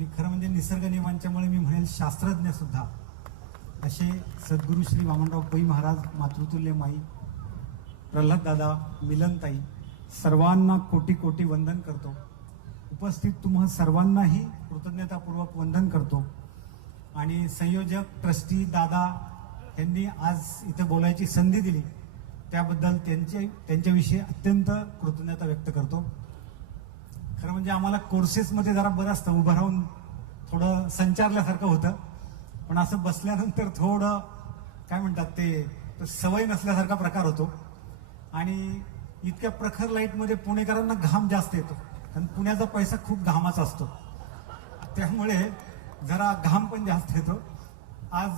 आणि खरं म्हणजे निसर्ग नियमांच्यामुळे मी म्हणेल शास्त्रज्ञ सुद्धा असे सद्गुरू श्री वामनराव पै महाराज, मातृतुल्य माई, प्रल्हाद दादा, मिलनताई सर्वांना कोटी कोटी वंदन करतो. उपस्थित तुम्हा सर्वांनाही कृतज्ञतापूर्वक वंदन करतो. आणि संयोजक ट्रस्टी दादा यांनी आज इथे बोलायची संधी दिली त्याबद्दल त्यांच्याविषयी अत्यंत कृतज्ञता व्यक्त करतो. खरं म्हणजे आम्हाला कोर्सेसमध्ये जरा बरं असतं, उभं राहून थोडं संचारल्यासारखं होतं, पण असं बसल्यानंतर थोडं काय म्हणतात ते सवय नसल्यासारखा प्रकार होतो. आणि इतक्या प्रखर लाईटमध्ये पुणेकरांना घाम जास्त येतो, कारण पुण्याचा पैसा खूप घामाचा असतो, त्यामुळे जरा घाम पण जास्त येतो. आज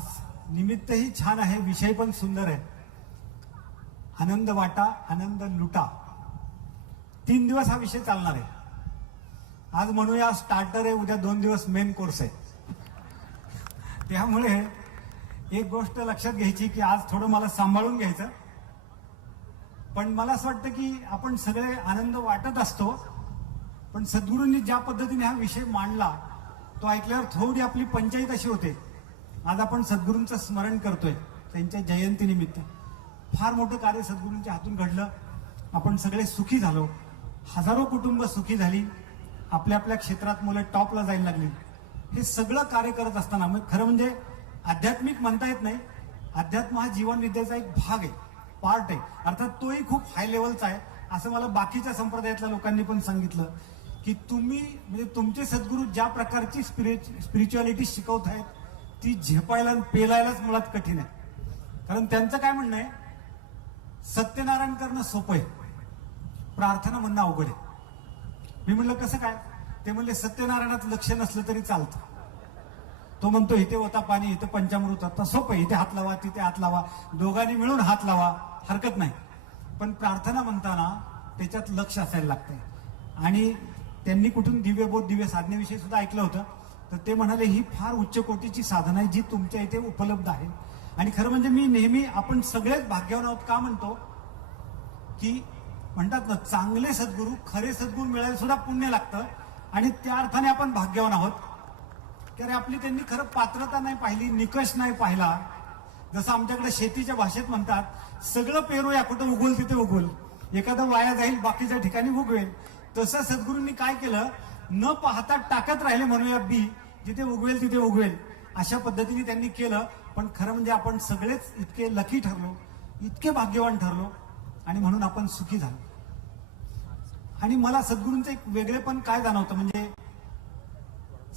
निमित्तही छान आहे, विषय पण सुंदर आहे. आनंद वाटा, आनंद लुटा, 3 दिवस हा विषय चालणार आहे. आज म्हणूया स्टार्टर आहे, उद्या 2 दिवस मेन कोर्स आहे. त्यामुळे एक गोष्ट लक्षात घ्यायची की आज थोडं मला सांभाळून घ्यायचं, पण मला असं वाटतं की आपण सगळे आनंद वाटत असतो, पण सद्गुरूंनी ज्या पद्धतीने हा विषय मांडला तो ऐकल्यावर थोडी आपली पंचायत अशी होते. आज आपण सद्गुरूंचं स्मरण करतोय त्यांच्या जयंतीनिमित्त. फार मोठं कार्य सद्गुरूंच्या हातून घडलं, आपण सगळे सुखी झालो, हजारो कुटुंब सुखी झाली, आपल्या आपल्या क्षेत्रात मुलं टॉपला जायला लागली. हे सगळं कार्य करत असताना मग खरं म्हणजे आध्यात्मिक म्हणता येत नाही, अध्यात्म हा जीवनविद्येचा एक भाग आहे, पार्ट आहे. अर्थात तोही खूप हाय लेवलचा आहे, असं मला बाकीच्या संप्रदायातल्या लोकांनी पण सांगितलं की तुम्ही म्हणजे तुमचे सद्गुरू ज्या प्रकारची स्पिरिच्युअलिटी शिकवत आहेत ती झेपायला पेलायलाच मुळात कठीण आहे. कारण त्यांचं काय म्हणणं आहे, सत्यनारायण करणं सोपं आहे, प्रार्थना म्हणणं अवघड आहे. मी म्हणलं कसं काय? ते म्हणले सत्यनारायणात लक्ष नसलं तरी चालतं. तो म्हणतो इथे होता पाणी, इथे पंचामृत होता, सोपं आहे, इथे हात लावा तिथे हात लावा, दोघांनी मिळून हात लावा, हरकत नाही. पण प्रार्थना म्हणताना त्याच्यात लक्ष असायला लागतंय. आणि त्यांनी कुठून दिव्यबोध दिव्य साधनेविषयी सुद्धा ऐकलं होतं, तर ते म्हणाले ही फार उच्च कोटीची साधना आहे जी तुमच्या इथे उपलब्ध आहे. आणि खरं म्हणजे मी नेहमी आपण सगळेच भाग्यवान आहोत का म्हणतो की म्हणतात ना, चांगले सद्गुरू, खरे सद्गुरू मिळायला सुद्धा पुण्य लागतं, आणि त्या अर्थाने आपण भाग्यवान आहोत. कारण आपली त्यांनी खरं पात्रता नाही पाहिली, निकष नाही पाहिला. जसं आमच्याकडे शेतीच्या भाषेत म्हणतात, सगळं पेरूया, कुठं उगवल तिथे उगवल, एखादं वाया जाईल बाकीच्या ठिकाणी उगवेल. तसं सद्गुरूंनी काय केलं, न पाहता टाकत राहिले, म्हणूया बी, जिथे उगवेल तिथे उगवेल, अशा पद्धतीने त्यांनी केलं. पण खरं म्हणजे आपण सगळेच इतके लकी ठरलो, इतके भाग्यवान ठरलो, आणि म्हणून आपण सुखी झालो. आणि मला सद्गुरूंचं एक वेगळेपण काय जाणवतं, म्हणजे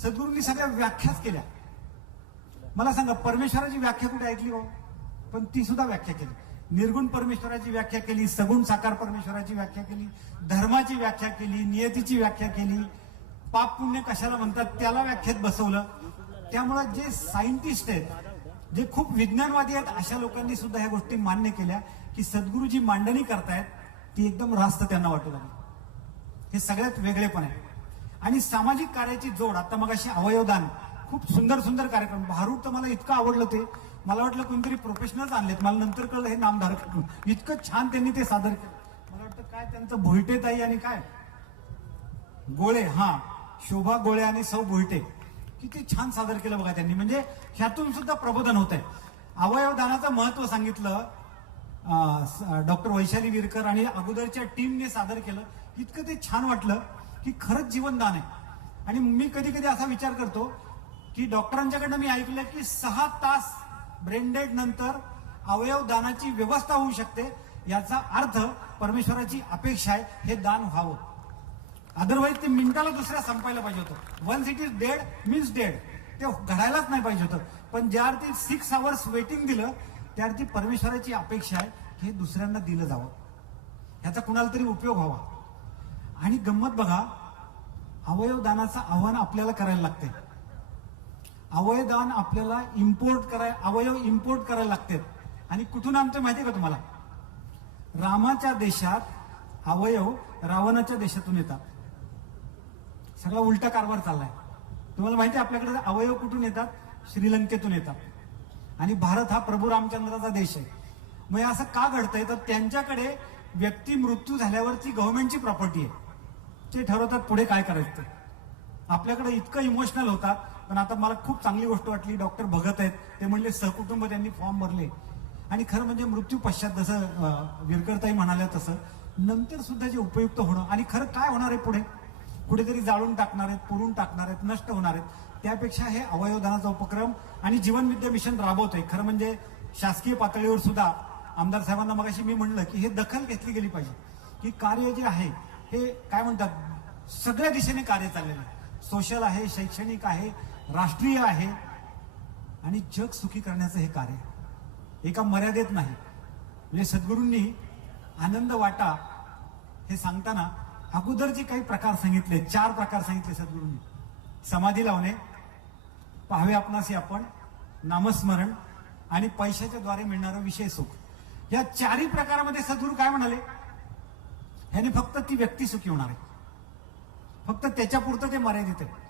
सद्गुरूंनी सगळ्या व्याख्याच केल्या. मला सांगा, परमेश्वराची व्याख्या कुठे ऐकली हो? पण ती सुद्धा व्याख्या केली. निर्गुण परमेश्वराची व्याख्या केली, सगुण साकार परमेश्वराची व्याख्या केली, धर्माची व्याख्या केली, नियतीची व्याख्या केली, पाप पुण्य कशाला म्हणतात त्याला व्याख्यात बसवलं. त्यामुळे जे सायंटिस्ट आहेत, जे खूप विज्ञानवादी आहेत, अशा लोकांनी सुद्धा ह्या गोष्टी मान्य केल्या की सद्गुरू जी मांडणी करतायत ती एकदम रास्त त्यांना वाटू लागली. हे सगळ्यात वेगळेपण आहे. आणि सामाजिक कार्याची जोड, आता मग अशी अवयवदान, खूप सुंदर सुंदर कार्यक्रम. भारूड तर मला इतकं आवडलं, ते मला वाटलं कोणतरी प्रोफेशनल्स आणलेत, मला नंतर कळलं हे नामधारक. इतकं छान त्यांनी ते सादर केलं. मला वाटतं काय त्यांचं भोईटेताई आणि काय गोळे, हा शोभा गोळे आणि सौ भोईटे, किती छान सादर केलं बघा त्यांनी. म्हणजे ह्यातून सुद्धा प्रबोधन होत आहे. अवयवदानाचं महत्व सांगितलं डॉक्टर वैशाली विरकर आणि अगोदरच्या टीमने सादर केलं. इतकं ते छान वाटलं की खरंच जीवनदान आहे. आणि मी कधी कधी असा विचार करतो की डॉक्टरांच्याकडनं मी ऐकलं की 6 तास ब्रेनडेड नंतर अवयवदानाची व्यवस्था होऊ शकते. याचा अर्थ परमेश्वराची अपेक्षा आहे हे दान व्हावं. अदरवाईज ते मिनिटाला दुसऱ्या संपायला पाहिजे होतं. Once it is dead means dead, ते घडायलाच नाही पाहिजे होतं. पण ज्यावरती 6 आवर्स वेटिंग दिलं त्यावरती परमेश्वराची अपेक्षा आहे की हे दुसऱ्यांना दिलं जावं, ह्याचा कुणाला तरी उपयोग व्हावा. आणि गंमत बघा, अवयवदानाचं आव्हान आपल्याला करायला लागते. अवयवदान आपल्याला अवयव इम्पोर्ट करायला लागतात. आणि कुठून आणतोय माहिती का तुम्हाला? रामाच्या देशात अवयव रावणाच्या देशातून येतात. सगळा उलटा कारभार चाललाय. तुम्हाला माहिती आहे आपल्याकडे अवयव कुठून येतात? श्रीलंकेतून येतात. आणि भारत हा प्रभू रामचंद्राचा देश आहे. मग असं का घडतंय, तर त्यांच्याकडे व्यक्ती मृत्यू झाल्यावरची गव्हर्नमेंटची प्रॉपर्टी आहे, ते ठरवतात पुढे काय करायचं. आपल्याकडे इतकं इमोशनल होतात. पण आता मला खूप चांगली गोष्ट वाटली, डॉक्टर भगत आहेत, ते म्हणले सहकुटुंब त्यांनी फॉर्म भरले. आणि खरं म्हणजे मृत्यू पश्चात जसं विरकरताई म्हणाल्या तसं नंतर सुद्धा जे उपयुक्त होणं, आणि खरं काय होणार आहे पुढे, कुठेतरी जाळून टाकणार आहेत, पुरून टाकणार आहेत, नष्ट होणार आहेत, त्यापेक्षा हे अवयवदानाचा उपक्रम आणि जीवन विद्या मिशन राबवतोय. खरं म्हणजे शासकीय पातळीवर सुद्धा आमदार साहेबांना मगाशी मी म्हणलं की हे दखल घेतली गेली पाहिजे, की कार्य जे आहे हे काय म्हणतात सगळ्या दिशेने कार्य चाललेलं आहे. सोशल आहे, शैक्षणिक आहे, राष्ट्रीय आहे, आणि जग सुखी करण्याचं हे कार्य एका मर्यादेत नाही. म्हणजे सद्गुरूंनी आनंद वाटा हे सांगताना अगोदर जे काही प्रकार सांगितले, 4 प्रकार सांगितले सद्गुरूंनी. समाधी लावणे, पाहावे आपणासी आपण, नामस्मरण आणि पैशाच्या द्वारे मिळणारं विषय सुख. या 4ही प्रकारामध्ये सद्गुरू काय म्हणाले, ह्याने फक्त ती व्यक्ती सुखी होणार आहे, फक्त त्याच्या पुरतं ते मर्यादित आहे.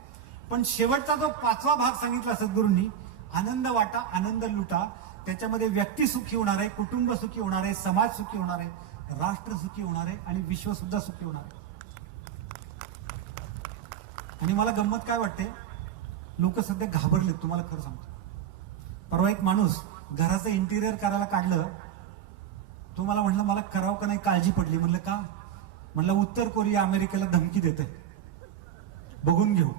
पण शेवटचा जो 5वा भाग सांगितला सद्गुरूंनी, आनंद वाटा, आनंद लुटा, त्याच्यामध्ये व्यक्ती सुखी होणार आहे, कुटुंब सुखी होणार आहे, समाज सुखी होणार आहे, राष्ट्र सुखी होणार आहे आणि विश्व सुद्धा सुखी होणार आहे. आणि मला गंमत काय वाटते, लोक सध्या घाबरले. तुम्हाला खरं सांगतो, परवा एक माणूस घराचं इंटिरियर करायला काढलं, तो मला म्हणलं मला करावं का नाही, काळजी पडली. म्हणलं का, म्हणलं उत्तर कोरिया अमेरिकेला धमकी देतंय, बघून घेऊ.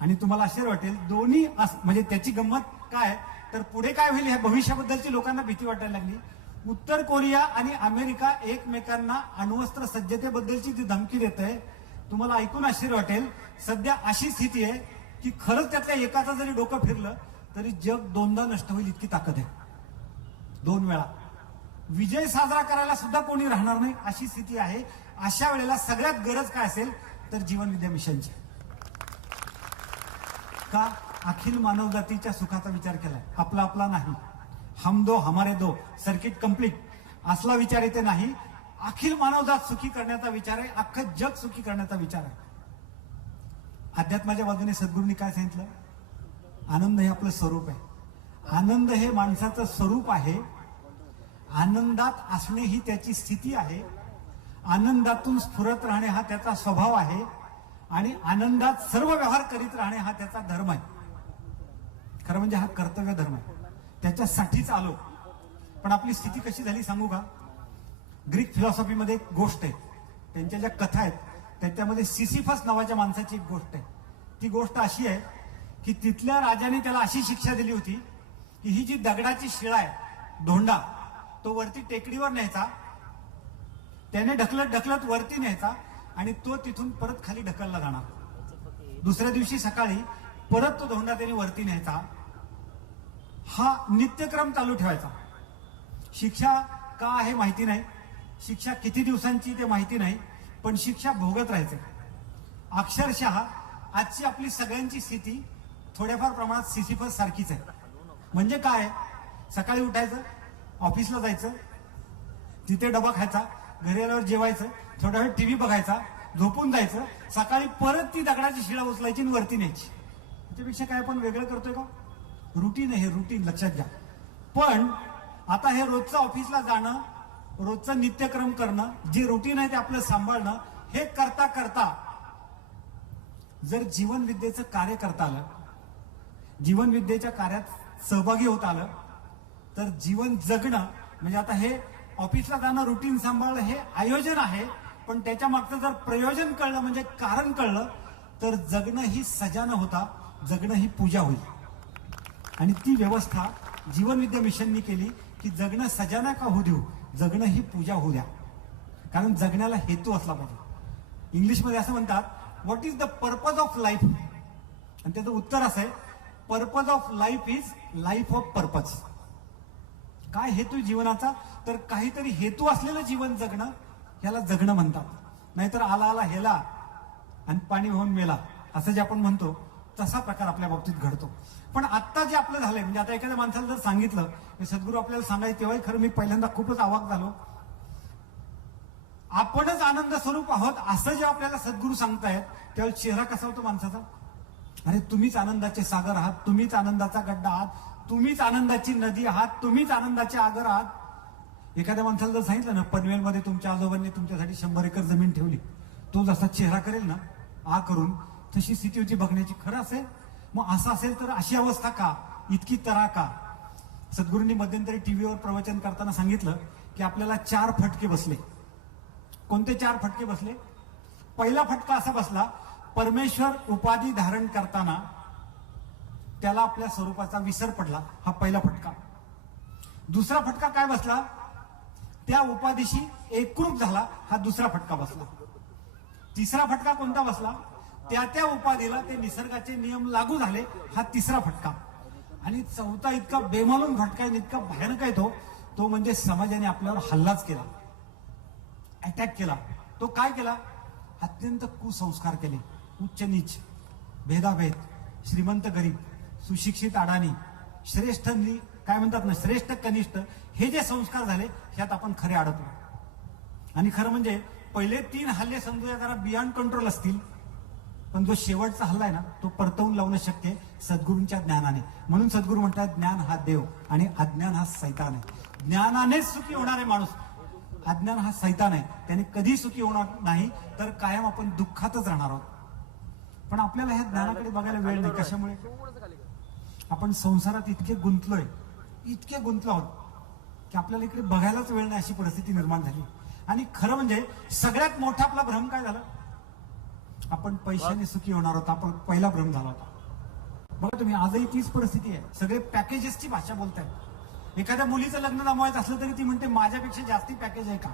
आणि तुम्हाला आश्चर्य वाटेल, दोन्ही म्हणजे त्याची गंमत काय, तर पुढे काय होईल ह्या भविष्याबद्दलची लोकांना भीती वाटायला लागली. उत्तर कोरिया आणि अमेरिका एकमेकांना अण्वस्त्र सज्जतेबद्दलची जी धमकी देत आहे, तुम्हाला ऐकून आश्चर्य वाटेल, सध्या अशी स्थिती आहे की खरंच त्यातल्या एकाचा जरी डोकं फिरलं तरी जग 2दा नष्ट होईल इतकी ताकद आहे. 2 वेळा विजय साजरा करायला सुद्धा कोणी राहणार नाही अशी स्थिती आहे. अशा वेळेला सगळ्यात गरज काय असेल तर जीवन विद्या मिशनची. का, अखिल मानवजातीच्या सुखाचा विचार केलाय, आपला आपला नाही. हम दो हमारे दो, सर्किट कंप्लीट असला विचार इथे नाही. अखिल मानवजात सुखी करण्याचा विचार आहे, अख्खं जग सुखी करण्याचा विचार आहे. अध्यात्माच्या बाजूने सद्गुरूंनी काय सांगितलं, आनंद हे आपलं स्वरूप आहे. आनंद हे माणसाचं स्वरूप आहे. आनंदात असणे ही त्याची स्थिती आहे. आनंदातून स्फुरत राहणे हा त्याचा स्वभाव आहे. आणि आनंदात सर्व व्यवहार करीत राहणे हा त्याचा धर्म आहे. खरं म्हणजे हा कर्तव्य धर्म आहे, त्याच्यासाठीच आलो. पण आपली स्थिती कशी झाली सांगू का, ग्रीक फिलॉसॉफीमध्ये एक गोष्ट आहे, त्यांच्या ज्या कथा आहेत त्याच्यामध्ये सिसिफस नावाच्या माणसाची एक गोष्ट आहे. ती गोष्ट अशी आहे की तिथल्या राजाने त्याला अशी शिक्षा दिली होती की ही जी दगडाची शिळा आहे, धोंडा, तो वरती टेकडीवर न्यायचा, त्याने ढकलत ढकलत वरती न्यायचा आणि तो तिथून परत खाली ढकलला जाणार. दुसऱ्या दिवशी सकाळी परत तो धोंडा त्याने वरती न्यायचा. हा नित्यक्रम चालू ठेवायचा. शिक्षा का आहे माहिती नाही, शिक्षा किती दिवसांची ते माहिती नाही, पण शिक्षा भोगत राहायचे. अक्षरशः आजची आपली सगळ्यांची स्थिती थोड्याफार प्रमाणात सिसिफस सारखीच आहे. म्हणजे काय, सकाळी उठायचं, ऑफिसला जायचं, तिथे डबा खायचा, घरी आल्यावर जेवायचं, थोडा वेळ टीव्ही बघायचा, झोपून जायचं, सकाळी परत ती दगडाची शिळा उचलायची आणि वरती न्यायची. त्यापेक्षा काय आपण वेगळं करतोय का, रुटीन आहे, रुटीन लक्षात घ्या. पण आता हे रोजचं ऑफिसला जाणं, रोजचं नित्यक्रम करणं, जे रुटीन आहे ते आपलं सांभाळणं, हे करता करता जर जीवन विद्येचं कार्य करता आलं, जीवन विद्येच्या कार्यात सहभागी होता आलं, तर जीवन जगणं म्हणजे आता हे ऑफिसला जाणं, रुटीन सांभाळणं हे आयोजन आहे, पण त्याच्या मागचं जर प्रयोजन कळलं म्हणजे कारण कळलं तर जगणं ही सजा न होता जगणं ही पूजा होईल. आणि ती व्यवस्था जीवन विद्या मिशननी केली की जगणं सजा नका होऊ देऊ, जगणं ही पूजा होऊ द्या. कारण जगण्याला हेतू असला पाहिजे. इंग्लिशमध्ये असं म्हणतात, what is the purpose of life, आणि त्याचं उत्तर असं आहे, purpose of life is life of purpose. काय हेतू जीवनाचा, तर काहीतरी हेतू असलेलं जीवन जगणं, याला जगणं म्हणतात. नाहीतर आला आला हेला आणि पाणी होऊन मेला असं जे आपण म्हणतो तसा प्रकार आपल्या बाबतीत घडतो. पण आत्ता जे आपलं झालंय, म्हणजे आता एखाद्या माणसाला जर सांगितलं हे सद्गुरू आपल्याला सांगायचं, तेव्हाही खरं मी पहिल्यांदा खूपच अवाक झालो. आपणच आनंद स्वरूप आहोत असं जेव्हा आपल्याला सद्गुरू सांगतायत तेव्हा चेहरा कसा होतो माणसाचा, अरे तुम्हीच आनंदाचे सागर आहात, तुम्हीच आनंदाचा गड्डा आहात, तुम्हीच आनंदाची नदी आहात, तुम्हीच आनंदाचे आगर आहात. एखाद्या माणसाला जर सांगितलं ना, पनवेलमध्ये तुमच्या आजोबांनी तुमच्यासाठी 100 एकर जमीन ठेवली, तो जसा चेहरा करेल ना आ करून, तशी स्थिती होती बघण्याची. खरं असेल मग असं असेल तर अशी अवस्था का, इतकी तरा का? सद्गुरूंनी मध्यंतरी टीव्हीवर प्रवचन करताना सांगितलं की आपल्याला 4 फटके बसले. कोणते 4 फटके बसले? पहिला फटका असा बसला, परमेश्वर उपाधी धारण करताना त्याला आपल्या स्वरूपाचा विसर पडला, हा पहिला फटका. दुसरा फटका काय बसला? त्या उपाधीशी एकरूप झाला, हा दुसरा फटका बसला. तिसरा फटका कोणता बसला? त्या उपाधीला ते निसर्गाचे नियम लागू झाले, हा तिसरा फटका. आणि चौथा इतका बेमालूम फटका आहे, इतका भयानक आहे तो म्हणजे समाजाने आपल्यावर हल्लाच केला, अटॅक केला. तो काय केला? अत्यंत कुसंस्कार केले, उच्च नीच, भेदाभेद, श्रीमंत गरीब, सुशिक्षित अडाणी, श्रेष्ठ काय म्हणतात ना, श्रेष्ठ कनिष्ठ, हे जे संस्कार झाले ह्यात आपण खरे अडकलो. आणि खरं म्हणजे पहिले 3 हल्ले समजूया जरा बियॉन्ड कंट्रोल असतील, पण जो शेवटचा हल्ला आहे ना तो परतवून लावणं शक्य आहे सद्गुरूंच्या ज्ञानाने. म्हणून सद्गुरू म्हणतात ज्ञान हा देव आणि अज्ञान हा सैतान आहे. ज्ञानानेच सुखी होणारे माणूस, अज्ञान हा सैतान आहे, त्याने कधी सुखी होणार नाही, तर कायम आपण दुःखातच राहणार आहोत. पण आपल्याला ह्या ज्ञानाकडे बघायला वेळ नाही. कशामुळे? आपण संसारात इतके गुंतलो आहोत की आपल्याला इकडे बघायलाच वेळ नाही, अशी परिस्थिती निर्माण झाली. आणि खरं म्हणजे सगळ्यात मोठा आपला भ्रम काय झाला? आपण पैशाने सुखी होणार होता, आपण पहिला भ्रम झाला होता. बघा तुम्ही, आजही तीच परिस्थिती आहे. सगळे पॅकेजेसची भाषा बोलतायत. एखाद्या मुलीचं लग्न जमवायचं असलं तरी ती म्हणते माझ्यापेक्षा जास्ती पॅकेज आहे का?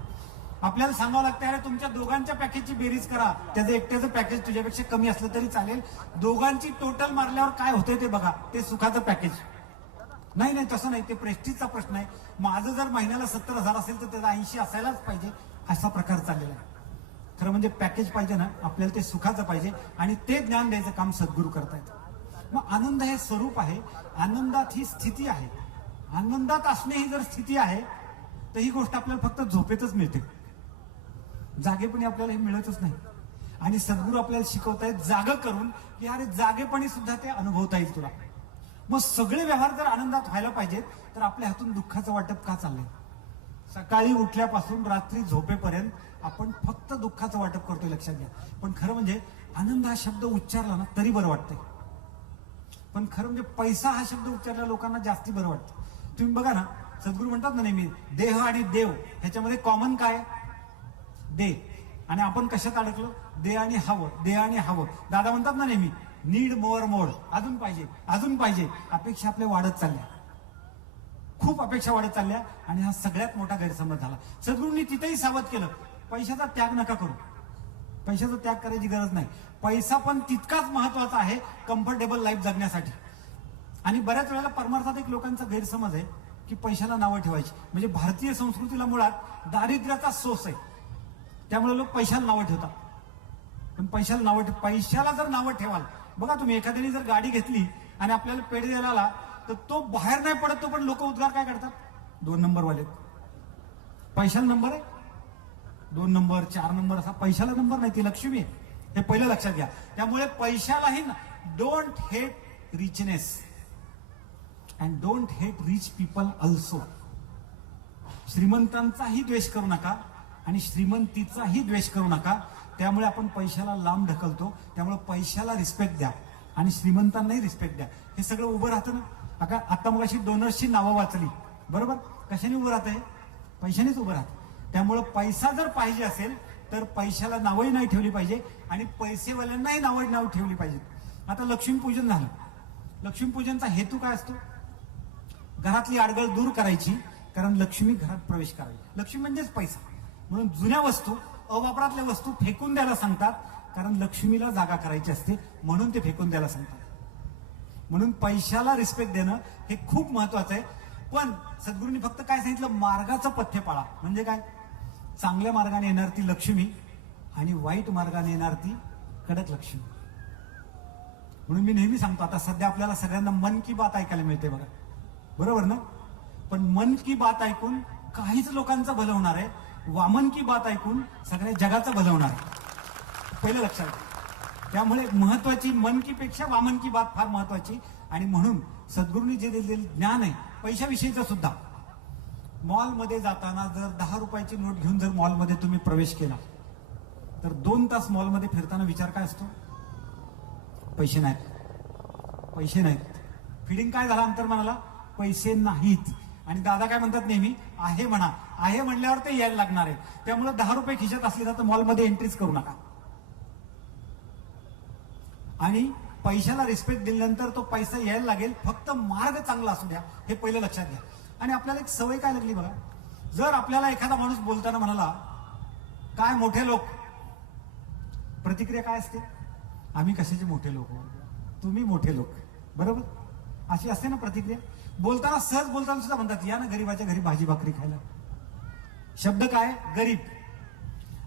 आपल्याला सांगावं लागतं अरे तुमच्या दोघांच्या पॅकेजची बेरीज करा, त्याचं एकट्याचं पॅकेज तुझ्यापेक्षा कमी असलं तरी चालेल, दोघांची टोटल मारल्यावर काय होतंय ते बघा, ते सुखाचं पॅकेज. नाही तसं नाही, ते प्रेस्टिजचा प्रश्न आहे. माझं जर महिन्याला 70,000 असेल तर त्याचा 80 असायलाच पाहिजे, असा प्रकार चाललेला आहे. खरं म्हणजे पॅकेज पाहिजे ना, आपल्याला ते सुखाचं पाहिजे, आणि ते ज्ञान द्यायचं काम सद्गुरू करतायत. मग आनंद हे स्वरूप आहे, आनंदात ही स्थिती आहे. आनंदात असणे ही जर स्थिती आहे तर ही गोष्ट आपल्याला फक्त झोपेतच मिळते, जागेपणी आपल्याला हे मिळतच नाही. आणि सद्गुरू आपल्याला शिकवतायत जाग करून की अरे जागेपणी सुद्धा ते अनुभवता येईल तुला. मग सगळे व्यवहार जर आनंदात व्हायला पाहिजेत तर आपल्या हातून दुःखाचं वाटप का चाललंय? सकाळी उठल्यापासून रात्री झोपेपर्यंत आपण फक्त दुःखाचं वाटप करतोय, लक्षात घ्या. पण खरं म्हणजे आनंद हा शब्द उच्चारला ना तरी बरं वाटतंय. पण खरं म्हणजे पैसा हा शब्द उच्चारला लोकांना जास्ती बरं वाटतं. तुम्ही बघा ना, सद्गुरू म्हणतात ना नेहमी देह आणि देव ह्याच्यामध्ये कॉमन काय? दे. आणि आपण कशात अडकलो? दे आणि हवं. दादा म्हणतात ना नेहमी नीड मोर, अजून पाहिजे. अपेक्षा आपल्या वाढत चालल्या, खूप अपेक्षा वाढत चालल्या, आणि हा सगळ्यात मोठा गैरसमज झाला. सद्गुरूंनी तिथेही सावध केलं, पैशाचा त्याग नका करू. पैशाचा त्याग करायची गरज नाही. पैसा पण तितकाच महत्वाचा आहे कम्फर्टेबल लाईफ जगण्यासाठी. आणि बऱ्याच वेळेला परमार्थात एक लोकांचा गैरसमज आहे की पैशाला नावं ठेवायची. म्हणजे भारतीय संस्कृतीला मुळात दारिद्र्याचा सोस आहे, त्यामुळे लोक पैशाला नावं ठेवतात. पण पैशाला जर नावं ठेवाल, बघा तुम्ही, एखाद्याने जर गाडी घेतली आणि आपल्याला पेढे द्यायला आला तर तो बाहेर नाही पडत, तो पण लोक उद्गार काय करतात? 2 नंबरवाले. पैशाला नंबर आहे 2 नंबर 4 नंबर, असा पैशाला नंबर नाही, ती लक्ष्मी आहे, हे पहिलं लक्षात घ्या. त्यामुळे पैशालाही don't hate richness and don't hate rich people also. श्रीमंतांचाही द्वेष करू नका आणि श्रीमंतीचाही द्वेष करू नका. त्यामुळे आपण पैशाला लांब ढकलतो. त्यामुळे पैशाला रिस्पेक्ट द्या आणि श्रीमंतांनाही रिस्पेक्ट द्या. हे सगळं उभं राहतं ना. आता मग अशी डोनर्सची नावं वाचली, बरोबर? कशाने उभं राहतंय? पैशानेच उभं राहतं. त्यामुळं पैसा जर पाहिजे असेल तर पैशाला नावही नाही ठेवली पाहिजे आणि पैसेवाल्यांनाही नाव ठेवली पाहिजे. आता लक्ष्मीपूजन झालं. लक्ष्मीपूजनचा हेतू काय असतो? घरातली अडगळ दूर करायची, कारण लक्ष्मी घरात प्रवेश करावी. लक्ष्मी म्हणजेच पैसा. म्हणून जुन्या वस्तू, अवापरातल्या वस्तू फेकून द्यायला सांगतात, कारण लक्ष्मीला जागा करायची असते, म्हणून ते फेकून द्यायला सांगतात. म्हणून पैशाला रिस्पेक्ट देणं हे खूप महत्वाचं आहे. पण सद्गुरूंनी फक्त काय सांगितलं? मार्गाचं पथ्य पाळा. म्हणजे काय? चांगल्या मार्गाने येणार ती लक्ष्मी आणि वाईट मार्गाने येणार ती कडक लक्ष्मी. म्हणून मी नेहमी सांगतो, आता सध्या आपल्याला सगळ्यांना मन की बात ऐकायला मिळते बघा, बरोबर ना? पण मन की बात ऐकून काहीच लोकांचं भलं होणार आहे, वामन की बात ऐकून सगळ्या जगाचं भलं होणार आहे, पहिलं लक्षात घ्या. त्यामुळे महत्वाची मन की पेक्षा वामन की बात फार महत्वाची. आणि म्हणून सद्गुरूंनी जे दिलेलं ज्ञान आहे पैशाविषयीचं सुद्धा, मॉलमध्ये जाताना जर 10 रुपयाची नोट घेऊन जर मॉलमध्ये तुम्ही प्रवेश केला तर 2 तास मॉलमध्ये फिरताना विचार काय असतो? पैसे नाहीत, पैसे नाहीत. फिडिंग काय झालं अंतर्मनाला? पैसे नाहीत. आणि दादा काय म्हणतात नेहमी, आहे म्हणा. आहे म्हणल्यावर ते यायला लागणार आहे. त्यामुळे 10 रुपये खिशात असले ना तर मॉलमध्ये एंट्रीच करू नका. आणि पैशाला रिस्पेक्ट दिल्यानंतर तो पैसा यायला लागेल, फक्त मार्ग चांगला असू द्या, हे पहिलं लक्षात घ्या. आणि आपल्याला एक सवय काय लागली बघा, जर आपल्याला एखादा माणूस बोलताना म्हणाला काय मोठे लोक, प्रतिक्रिया काय असते? आम्ही कशाचे मोठे लोक, तुम्ही मोठे लोक, बरोबर? अशी असते ना प्रतिक्रिया. बोलताना सहज बोलताना सुद्धा म्हणतात या ना गरीबाच्या घरी भाजी भाकरी खायला. शब्द काय? गरीब.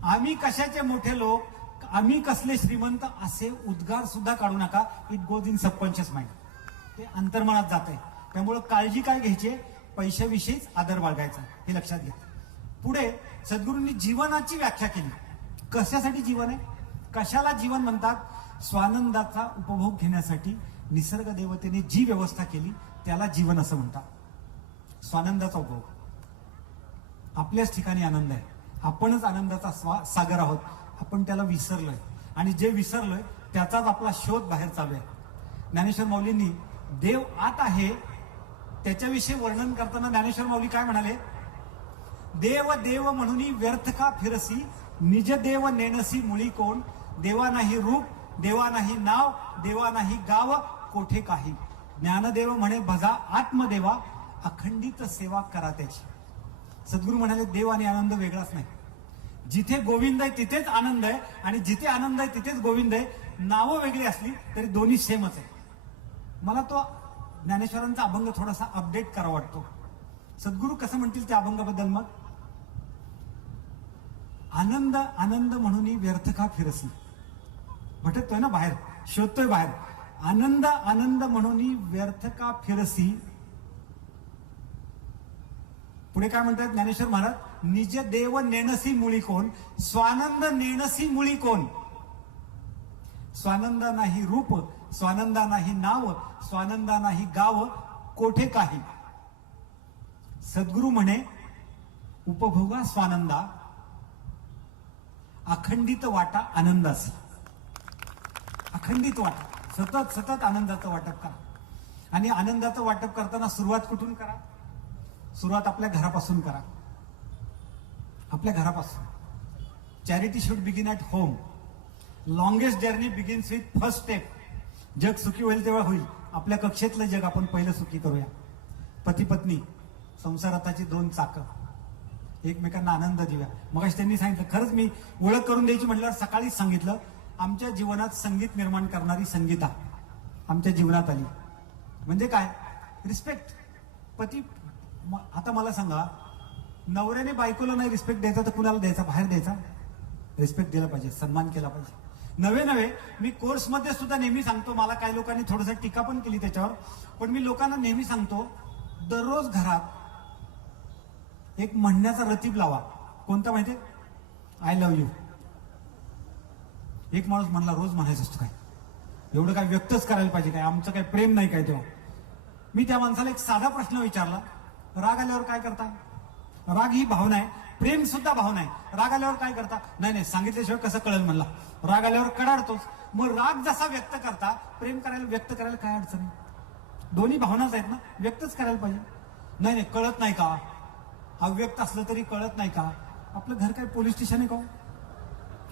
आम्ही कशाचे मोठे लोक, आम्ही कसले श्रीमंत, असे उद्गार सुद्धा काढू नका. It goes in subconscious mind, ते अंतर्मनात जात आहे. त्यामुळे काळजी काय घ्यायची? पैशाविषयीच आदर बाळगायचा, हे लक्षात घ्या. पुढे सद्गुरूंनी जीवनाची व्याख्या केली. कशासाठी जीवन आहे? कशाला जीवन म्हणतात? स्वानंदाचा उपभोग घेण्यासाठी निसर्ग देवतेने जी व्यवस्था केली त्याला जीवन असं म्हणतात. स्वानंदाचा उपभोग. आपल्याच ठिकाणी आनंद आहे, आपणच आनंदाचा सागर आहोत. आपण त्याला विसरलोय आणि जे विसरलोय त्याचाच आपला शोध बाहेर चालू आहे. ज्ञानेश्वर माऊलींनी देव आत आहे त्याच्याविषयी वर्णन करताना ज्ञानेश्वर माऊली काय म्हणाले? देव देव म्हणून व्यर्थ का फिरसी, निज देव नेणसी मुळी कोण. देवा नाही रूप, देवा नाही नाव, देवा नाही गाव, कोठे काही. ज्ञानदेव म्हणे भजा आत्मदेवा, अखंडित सेवा करा त्याची. सद्गुरू म्हणाले देव आणि आनंद वेगळाच नाही. जिथे गोविंद आहे तिथेच आनंद आहे, आणि जिथे आनंद आहे तिथेच गोविंद आहे. नावं वेगळी असली तरी दोन्ही सेमच आहे. मला तो ज्ञानेश्वरांचा अभंग थोडासा अपडेट करा वाटतो. सद्गुरू कसं म्हणतील त्या अभंगाबद्दल? मग आनंद आनंद म्हणून व्यर्थ का फिरसी. भटकतोय ना बाहेर, शोधतोय बाहेर. आनंद आनंद म्हणून व्यर्थ का फिरसी. पुढे काय म्हणतात ज्ञानेश्वर महाराज? निज देव नेणसी मुळी कोण, स्वानंद नेणसी मुळी कोण. स्वानंदा नाही रूप, स्वानंदा नाही नाव, स्वानंदा नाही गाव, कोठे काही. सद्गुरू म्हणे उपभोगा स्वानंदा, अखंडित वाटा आनंदासी. अखंडित वाटा, सतत सतत आनंदाचं वाटप करा. आणि आनंदाचं वाटप करताना सुरुवात कुठून करा? सुरुवात आपल्या घरापासून करा. आपल्या घरापासून. Charity should begin at home. Longest journey begins with first step. जग सुखी होईल तेव्हा होईल. आपल्या कक्षेतलं जग आपण पहिलं सुखी करूया. पती पत्नी संसाराची 2 चाकं, एकमेकांना आनंद देऊया. मगाशी त्यांनी सांगितलं, खरंच मी ओळख करून द्यायची म्हटल्यावर सकाळीच सांगितलं, आमच्या जीवनात संगीत निर्माण करणारी संगीता आमच्या जीवनात आली. म्हणजे काय? रिस्पेक्ट. पती, आता मला सांगा, नवऱ्याने बायकोला नाही रिस्पेक्ट द्यायचा तर कुणाला द्यायचा? बाहेर द्यायचा. रिस्पेक्ट दिला पाहिजे, सन्मान केला पाहिजे. नवे मी कोर्समध्ये सुद्धा नेहमी सांगतो, मला काही लोकांनी थोडंसं टीका पण केली त्याच्यावर, पण मी लोकांना नेहमी सांगतो, दररोज घरात एक म्हणण्याचा रतीब लावा. कोणता माहितीये? I love you. एक माणूस म्हणला रोज म्हणायचं असतं काय? एवढं काय व्यक्तच करायला पाहिजे काय? आमचं काय प्रेम नाही काय? तेव्हा मी त्या माणसाला एक साधा प्रश्न विचारला, राग आल्यावर काय करता? राग ही भावना आहे, प्रेम सुद्धा भावना आहे. राग आल्यावर काय करता? नाही सांगितल्याशिवाय कसं कळेल म्हणला. राग आल्यावर कडाडतोच. मग राग जसा व्यक्त करता, प्रेम करायला व्यक्त करायला काय अडचण आहे? दोन्ही भावनाच आहेत ना, व्यक्तच करायला पाहिजे. नाही कळत नाही का? अव्यक्त असलं तरी कळत नाही का? आपलं घर काय पोलीस स्टेशन आहे का?